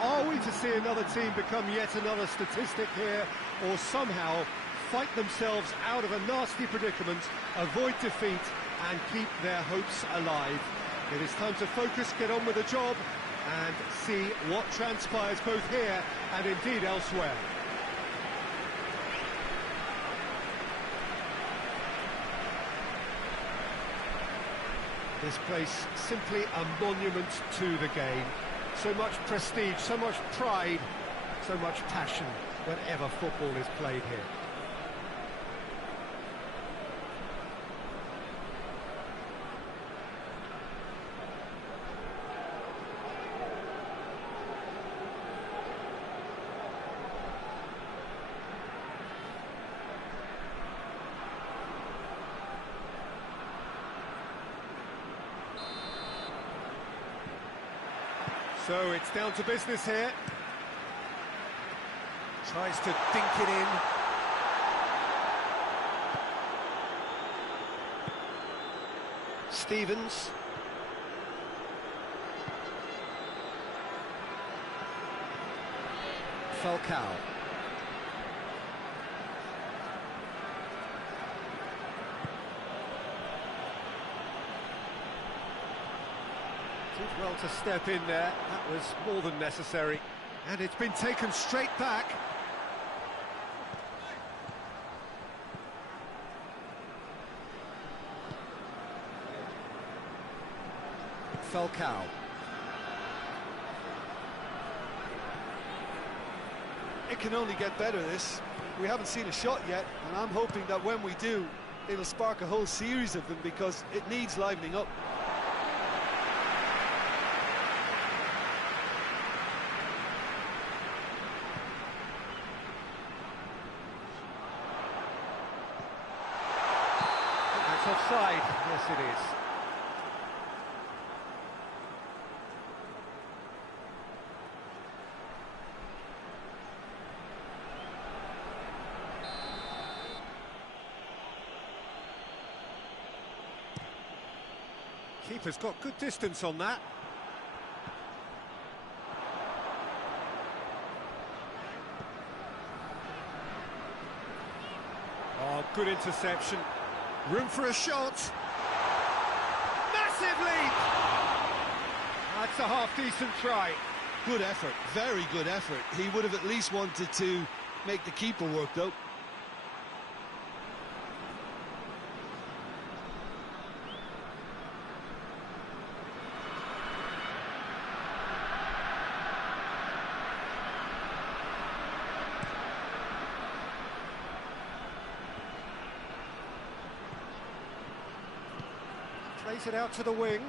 Are we to see another team become yet another statistic here, or somehow fight themselves out of a nasty predicament, avoid defeat and keep their hopes alive? It is time to focus, get on with the job, and see what transpires both here and indeed elsewhere. This place simply a monument to the game. So much prestige, so much pride, so much passion whenever football is played here. So it's down to business here. Tries to dink it in. Stevens. Falcao. Did well to step in there, that was more than necessary. And it's been taken straight back. Falcao. It can only get better, this. We haven't seen a shot yet, and I'm hoping that when we do, it'll spark a whole series of them, because it needs livening up. Offside, yes it is. Keeper's got good distance on that. Oh, good interception. Room for a shot. Massive leap! That's a half-decent try. Good effort, very good effort. He would have at least wanted to make the keeper work, though. Plays it out to the wing.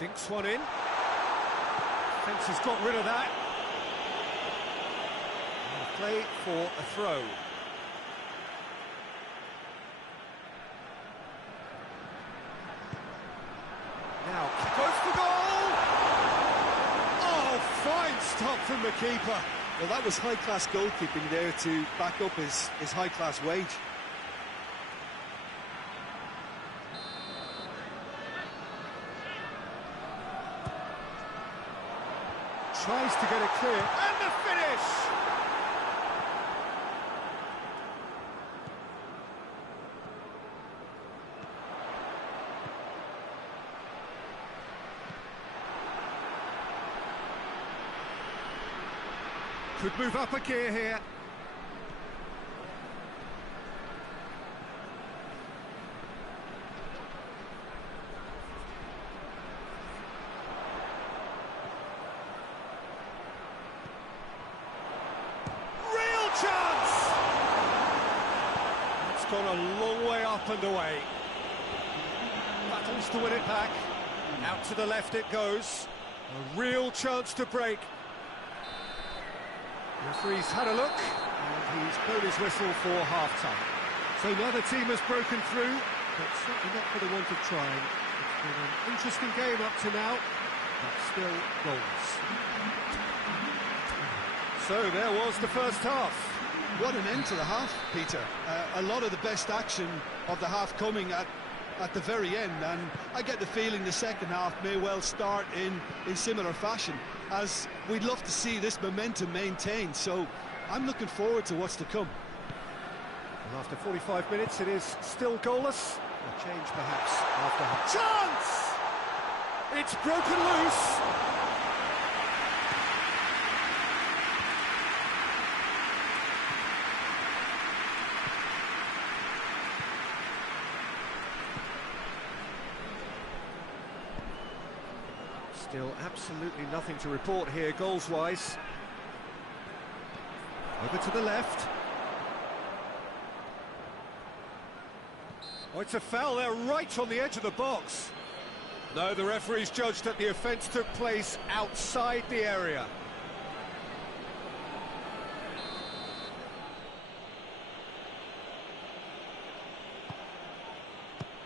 Dinks one in. Fence has got rid of that. And play for a throw. Now, goes for goal! Oh, fine stop from the keeper. Well, that was high-class goalkeeping there to back up his high-class wage. Tries to get it clear, and the finish! Could move up a gear here. Gone a long way up and away. Battles to win it back. Out to the left it goes. A real chance to break. The referee's had a look, and he's blown his whistle for half-time. So neither team has broken through, but certainly not for the want of trying. It's been an interesting game up to now. but still goals. So there was the first half. What an end to the half, Peter. A lot of the best action of the half coming at the very end, and I get the feeling the second half may well start in similar fashion, as we'd love to see this momentum maintained, so I'm looking forward to what's to come. And after 45 minutes, it is still goalless. A change perhaps after half. Chance! It's broken loose. Still absolutely nothing to report here, goals-wise. Over to the left. Oh, it's a foul there, right on the edge of the box. No, the referee's judged that the offence took place outside the area.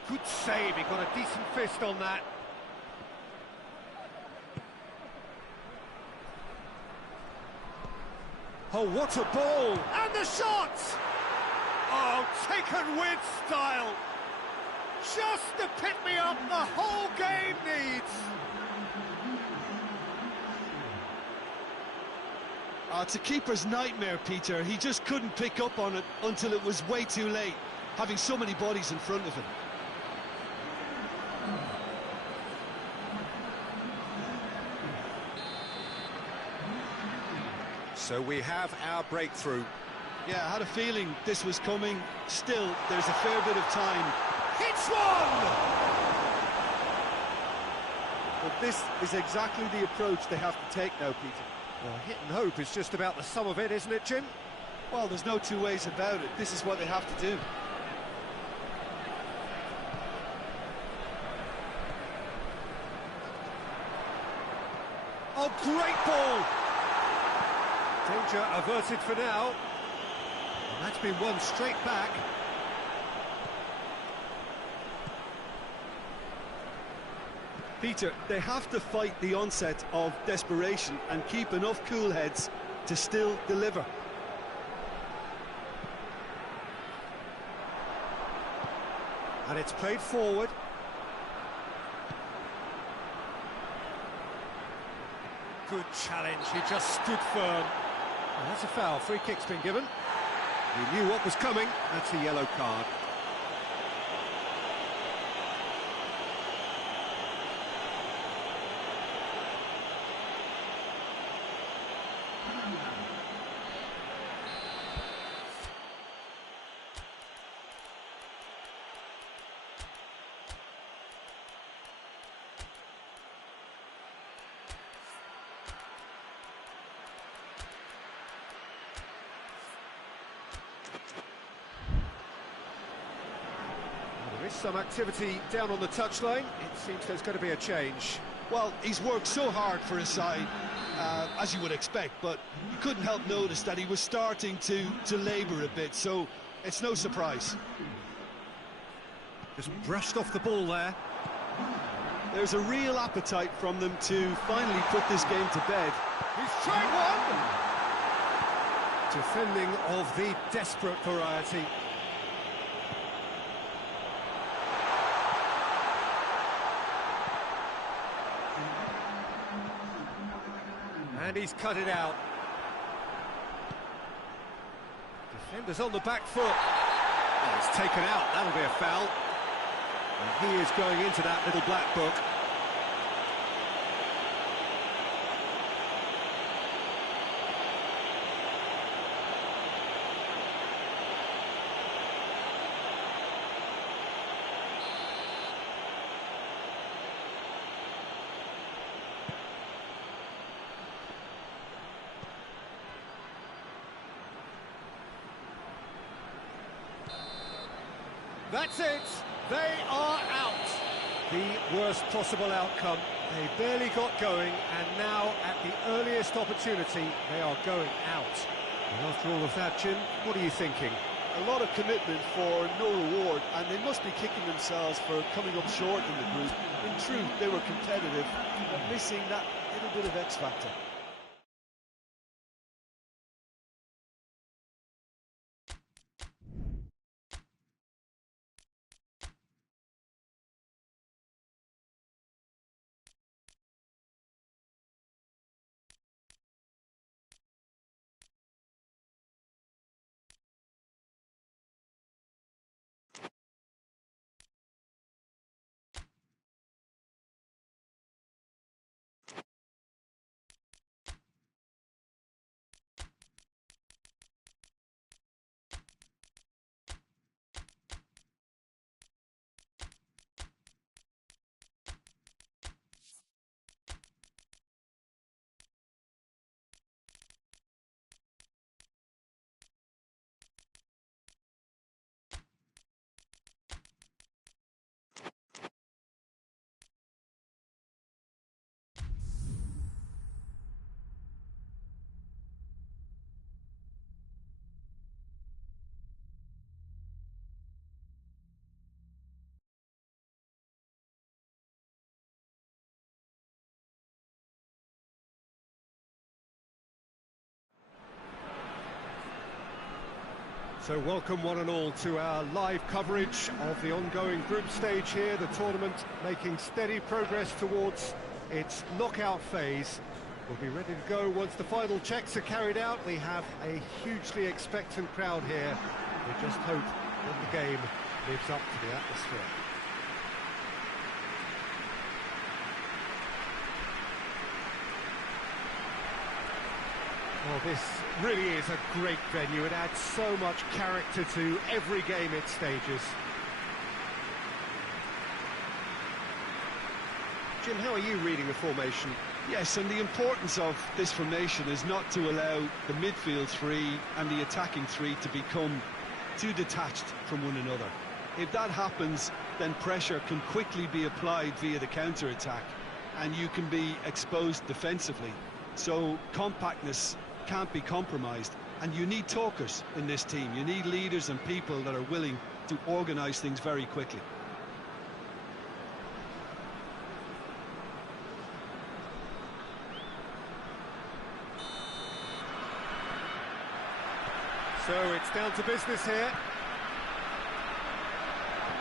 Good save, he got a decent fist on that. Oh, what a ball! And the shot! Oh, taken with style. Just the pick-me-up the whole game needs. It's a keeper's nightmare, Peter. He just couldn't pick up on it until it was way too late, having so many bodies in front of him. So we have our breakthrough. Yeah, I had a feeling this was coming. Still, there's a fair bit of time. Hits one! But this is exactly the approach they have to take now, Peter. Well, hit and hope is just about the sum of it, isn't it, Jim? Well, there's no two ways about it. This is what they have to do. Oh, great ball! Danger averted for now. And that's been won straight back. Peter, they have to fight the onset of desperation and keep enough cool heads to still deliver. And it's played forward. Good challenge, he just stood firm. Well, that's a foul, free kick's been given. He knew what was coming, that's a yellow card. There is some activity down on the touchline. It seems there's going to be a change. Well, he's worked so hard for his side, as you would expect, but you couldn't help notice that he was starting to labour a bit, so it's no surprise. Just brushed off the ball there. There's a real appetite from them to finally put this game to bed. He's tried one! Defending of the desperate variety. And he's cut it out. Defender's on the back foot. Oh, it's taken out, that'll be a foul. And he is going into that little black book. That's it, they are out. The worst possible outcome. They barely got going, and now at the earliest opportunity, they are going out. And after all of that, Jim, what are you thinking? A lot of commitment for no reward, and they must be kicking themselves for coming up short in the group. In truth, they were competitive, but missing that little bit of X factor. So welcome one and all to our live coverage of the ongoing group stage here, the tournament making steady progress towards its knockout phase. We'll be ready to go once the final checks are carried out. We have a hugely expectant crowd here. We just hope that the game lives up to the atmosphere. Well, this really is a great venue. It adds so much character to every game it stages. Jim, how are you reading the formation? Yes, and the importance of this formation is not to allow the midfield three and the attacking three to become too detached from one another. If that happens, then pressure can quickly be applied via the counter-attack, and you can be exposed defensively. So compactness can't be compromised, and you need talkers in this team. You need leaders and people that are willing to organise things very quickly. So it's down to business here.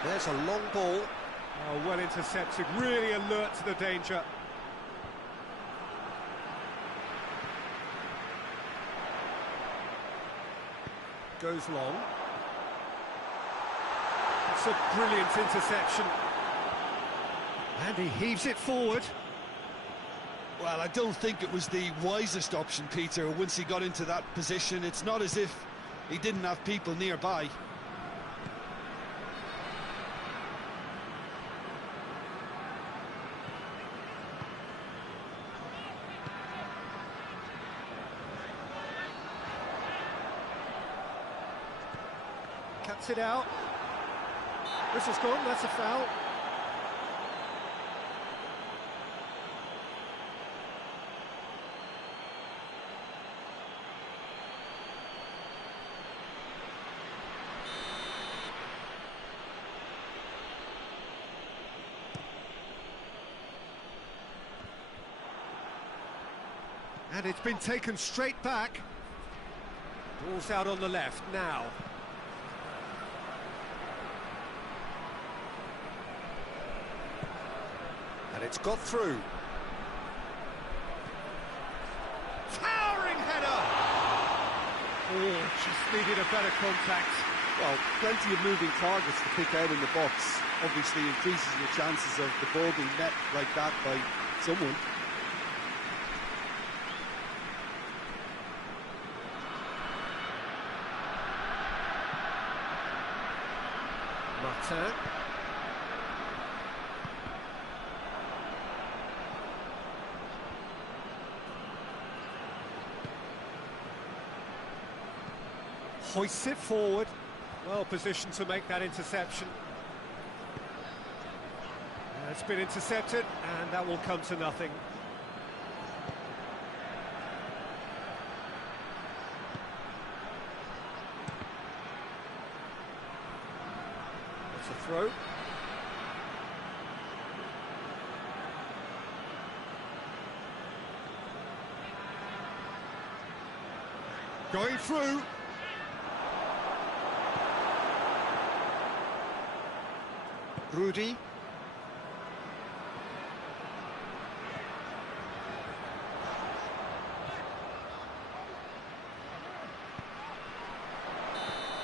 There's a long ball. Oh, well intercepted, really alert to the danger. Goes long. It's a brilliant interception. And he heaves it forward. Well, I don't think it was the wisest option, Peter, once he got into that position. It's not as if he didn't have people nearby. Cuts it out. Whistle's gone, that's a foul. And it's been taken straight back. Ball's out on the left now. And it's got through. Towering header! Oh, just needed a better contact. Well, plenty of moving targets to pick out in the box. Obviously increases your chances of the ball being met like that by someone. Martin. Hoists it forward. Well positioned to make that interception. It's been intercepted, and that will come to nothing. throw. Going through. Rudy.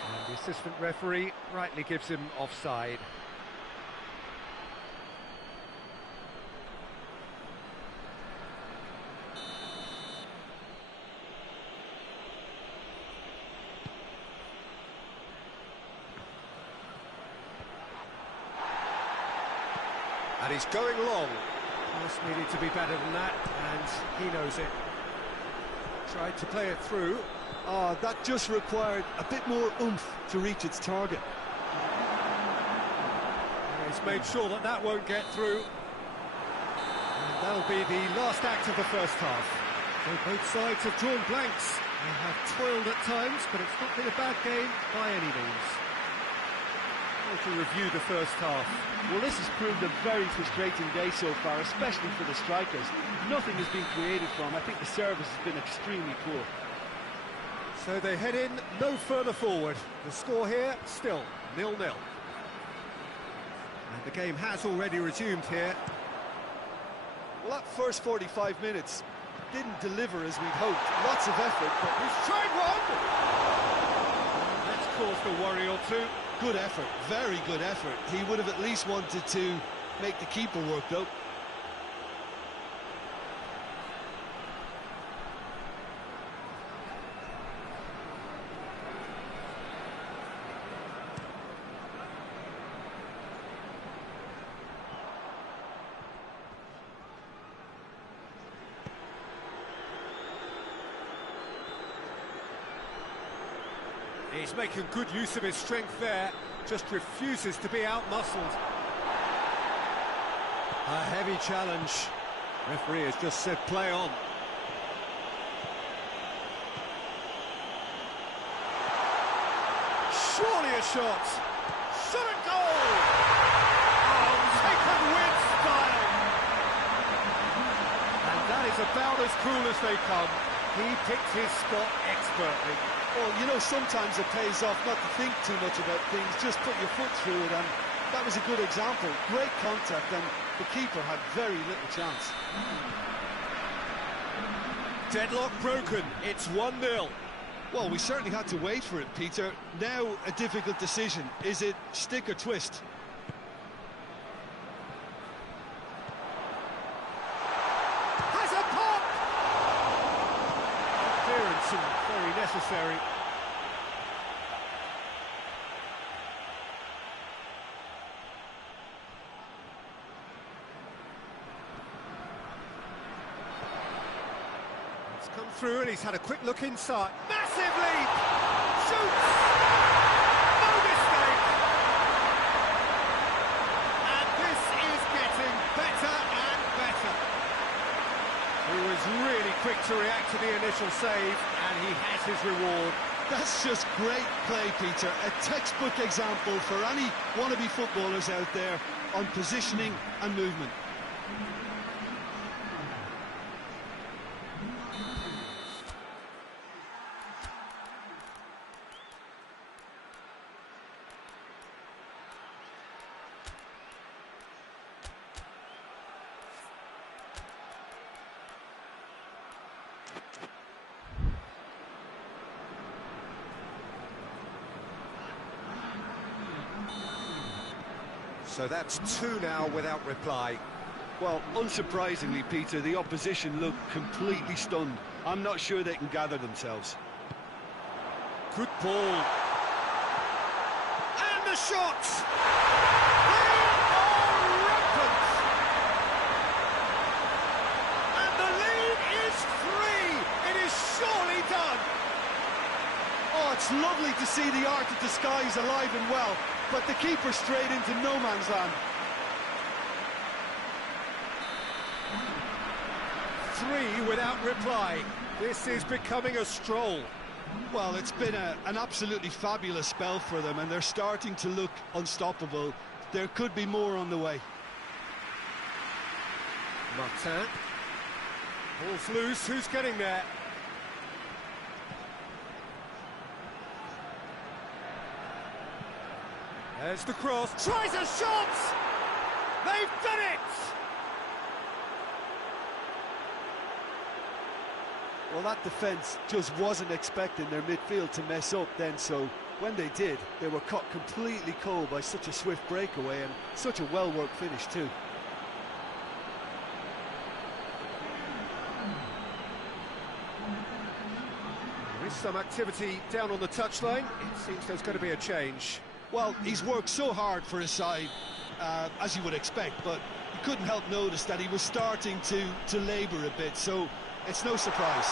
And the assistant referee rightly gives him offside. And he's going long. Pass needed to be better than that, and he knows it. Tried to play it through. Oh, that just required a bit more oomph to reach its target. And he's made sure that that won't get through. And that'll be the last act of the first half. So both sides have drawn blanks. They have toiled at times, but it's not been a bad game by any means. To review the first half. Well, this has proved a very frustrating day so far, especially for the strikers. Nothing has been created from. I think the service has been extremely poor. So they head in no further forward. The score here still 0-0. And the game has already resumed here. Well, that first 45 minutes didn't deliver as we'd hoped. Lots of effort, but He's tried one! That's caused a worry or two. good effort, very good effort. He would have at least wanted to make the keeper work, though. He's making good use of his strength there, just refuses to be out-muscled. A heavy challenge. Referee has just said play on. Surely a shot. Shot and goal! Oh, taken with style. And that is about as cool as they come. He picked his spot expertly. Well, you know, sometimes it pays off not to think too much about things, just put your foot through it, and that was a good example. Great contact, and the keeper had very little chance. Deadlock broken, it's 1-0. Well, we certainly had to wait for it, Peter. Now a difficult decision. Is it stick or twist? Has a pop! Clearance and very necessary. It's come through and he's had a quick look inside. Massive leap! Shoots! No mistake! And this is getting better and better. He was really quick to react to the initial save, and he has his reward. That's just great play, Peter. A textbook example for any wannabe footballers out there on positioning and movement. So that's 2 now without reply. Well, unsurprisingly, Peter, the opposition look completely stunned. I'm not sure they can gather themselves. Good ball. And the shot! They are rampant! And the lead is 3! It is surely done! Oh, it's lovely to see the art of the skies alive and well, but the keeper straight into no man's land. 3 without reply. This is becoming a stroll. Well, it's been an absolutely fabulous spell for them, and they're starting to look unstoppable. There could be more on the way. Martin. Ball's loose, who's getting there? There's the cross, tries a shot! They've done it! Well, that defence just wasn't expecting their midfield to mess up then, so when they did, they were caught completely cold by such a swift breakaway and such a well-worked finish too. There is some activity down on the touchline. It seems there's going to be a change. Well, he's worked so hard for his side, as you would expect, but you couldn't help notice that he was starting to labour a bit, so it's no surprise.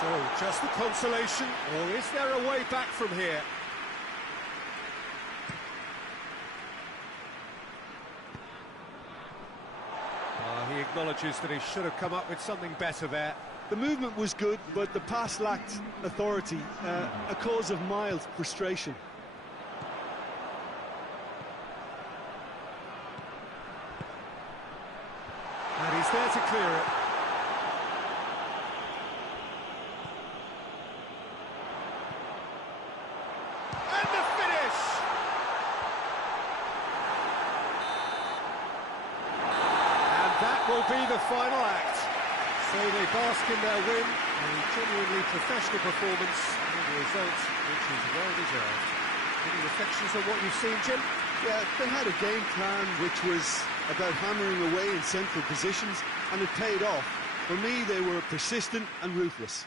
So, just the consolation, or is there a way back from here? He acknowledges that he should have come up with something better there. The movement was good, but the pass lacked authority, a cause of mild frustration. And he's there to clear it. And the finish! And that will be the final act. So they bask in their win, a genuinely professional performance, and a result which is well deserved. Any reflections on what you've seen, Jim? Yeah, they had a game plan which was about hammering away in central positions, and it paid off. For me, they were persistent and ruthless.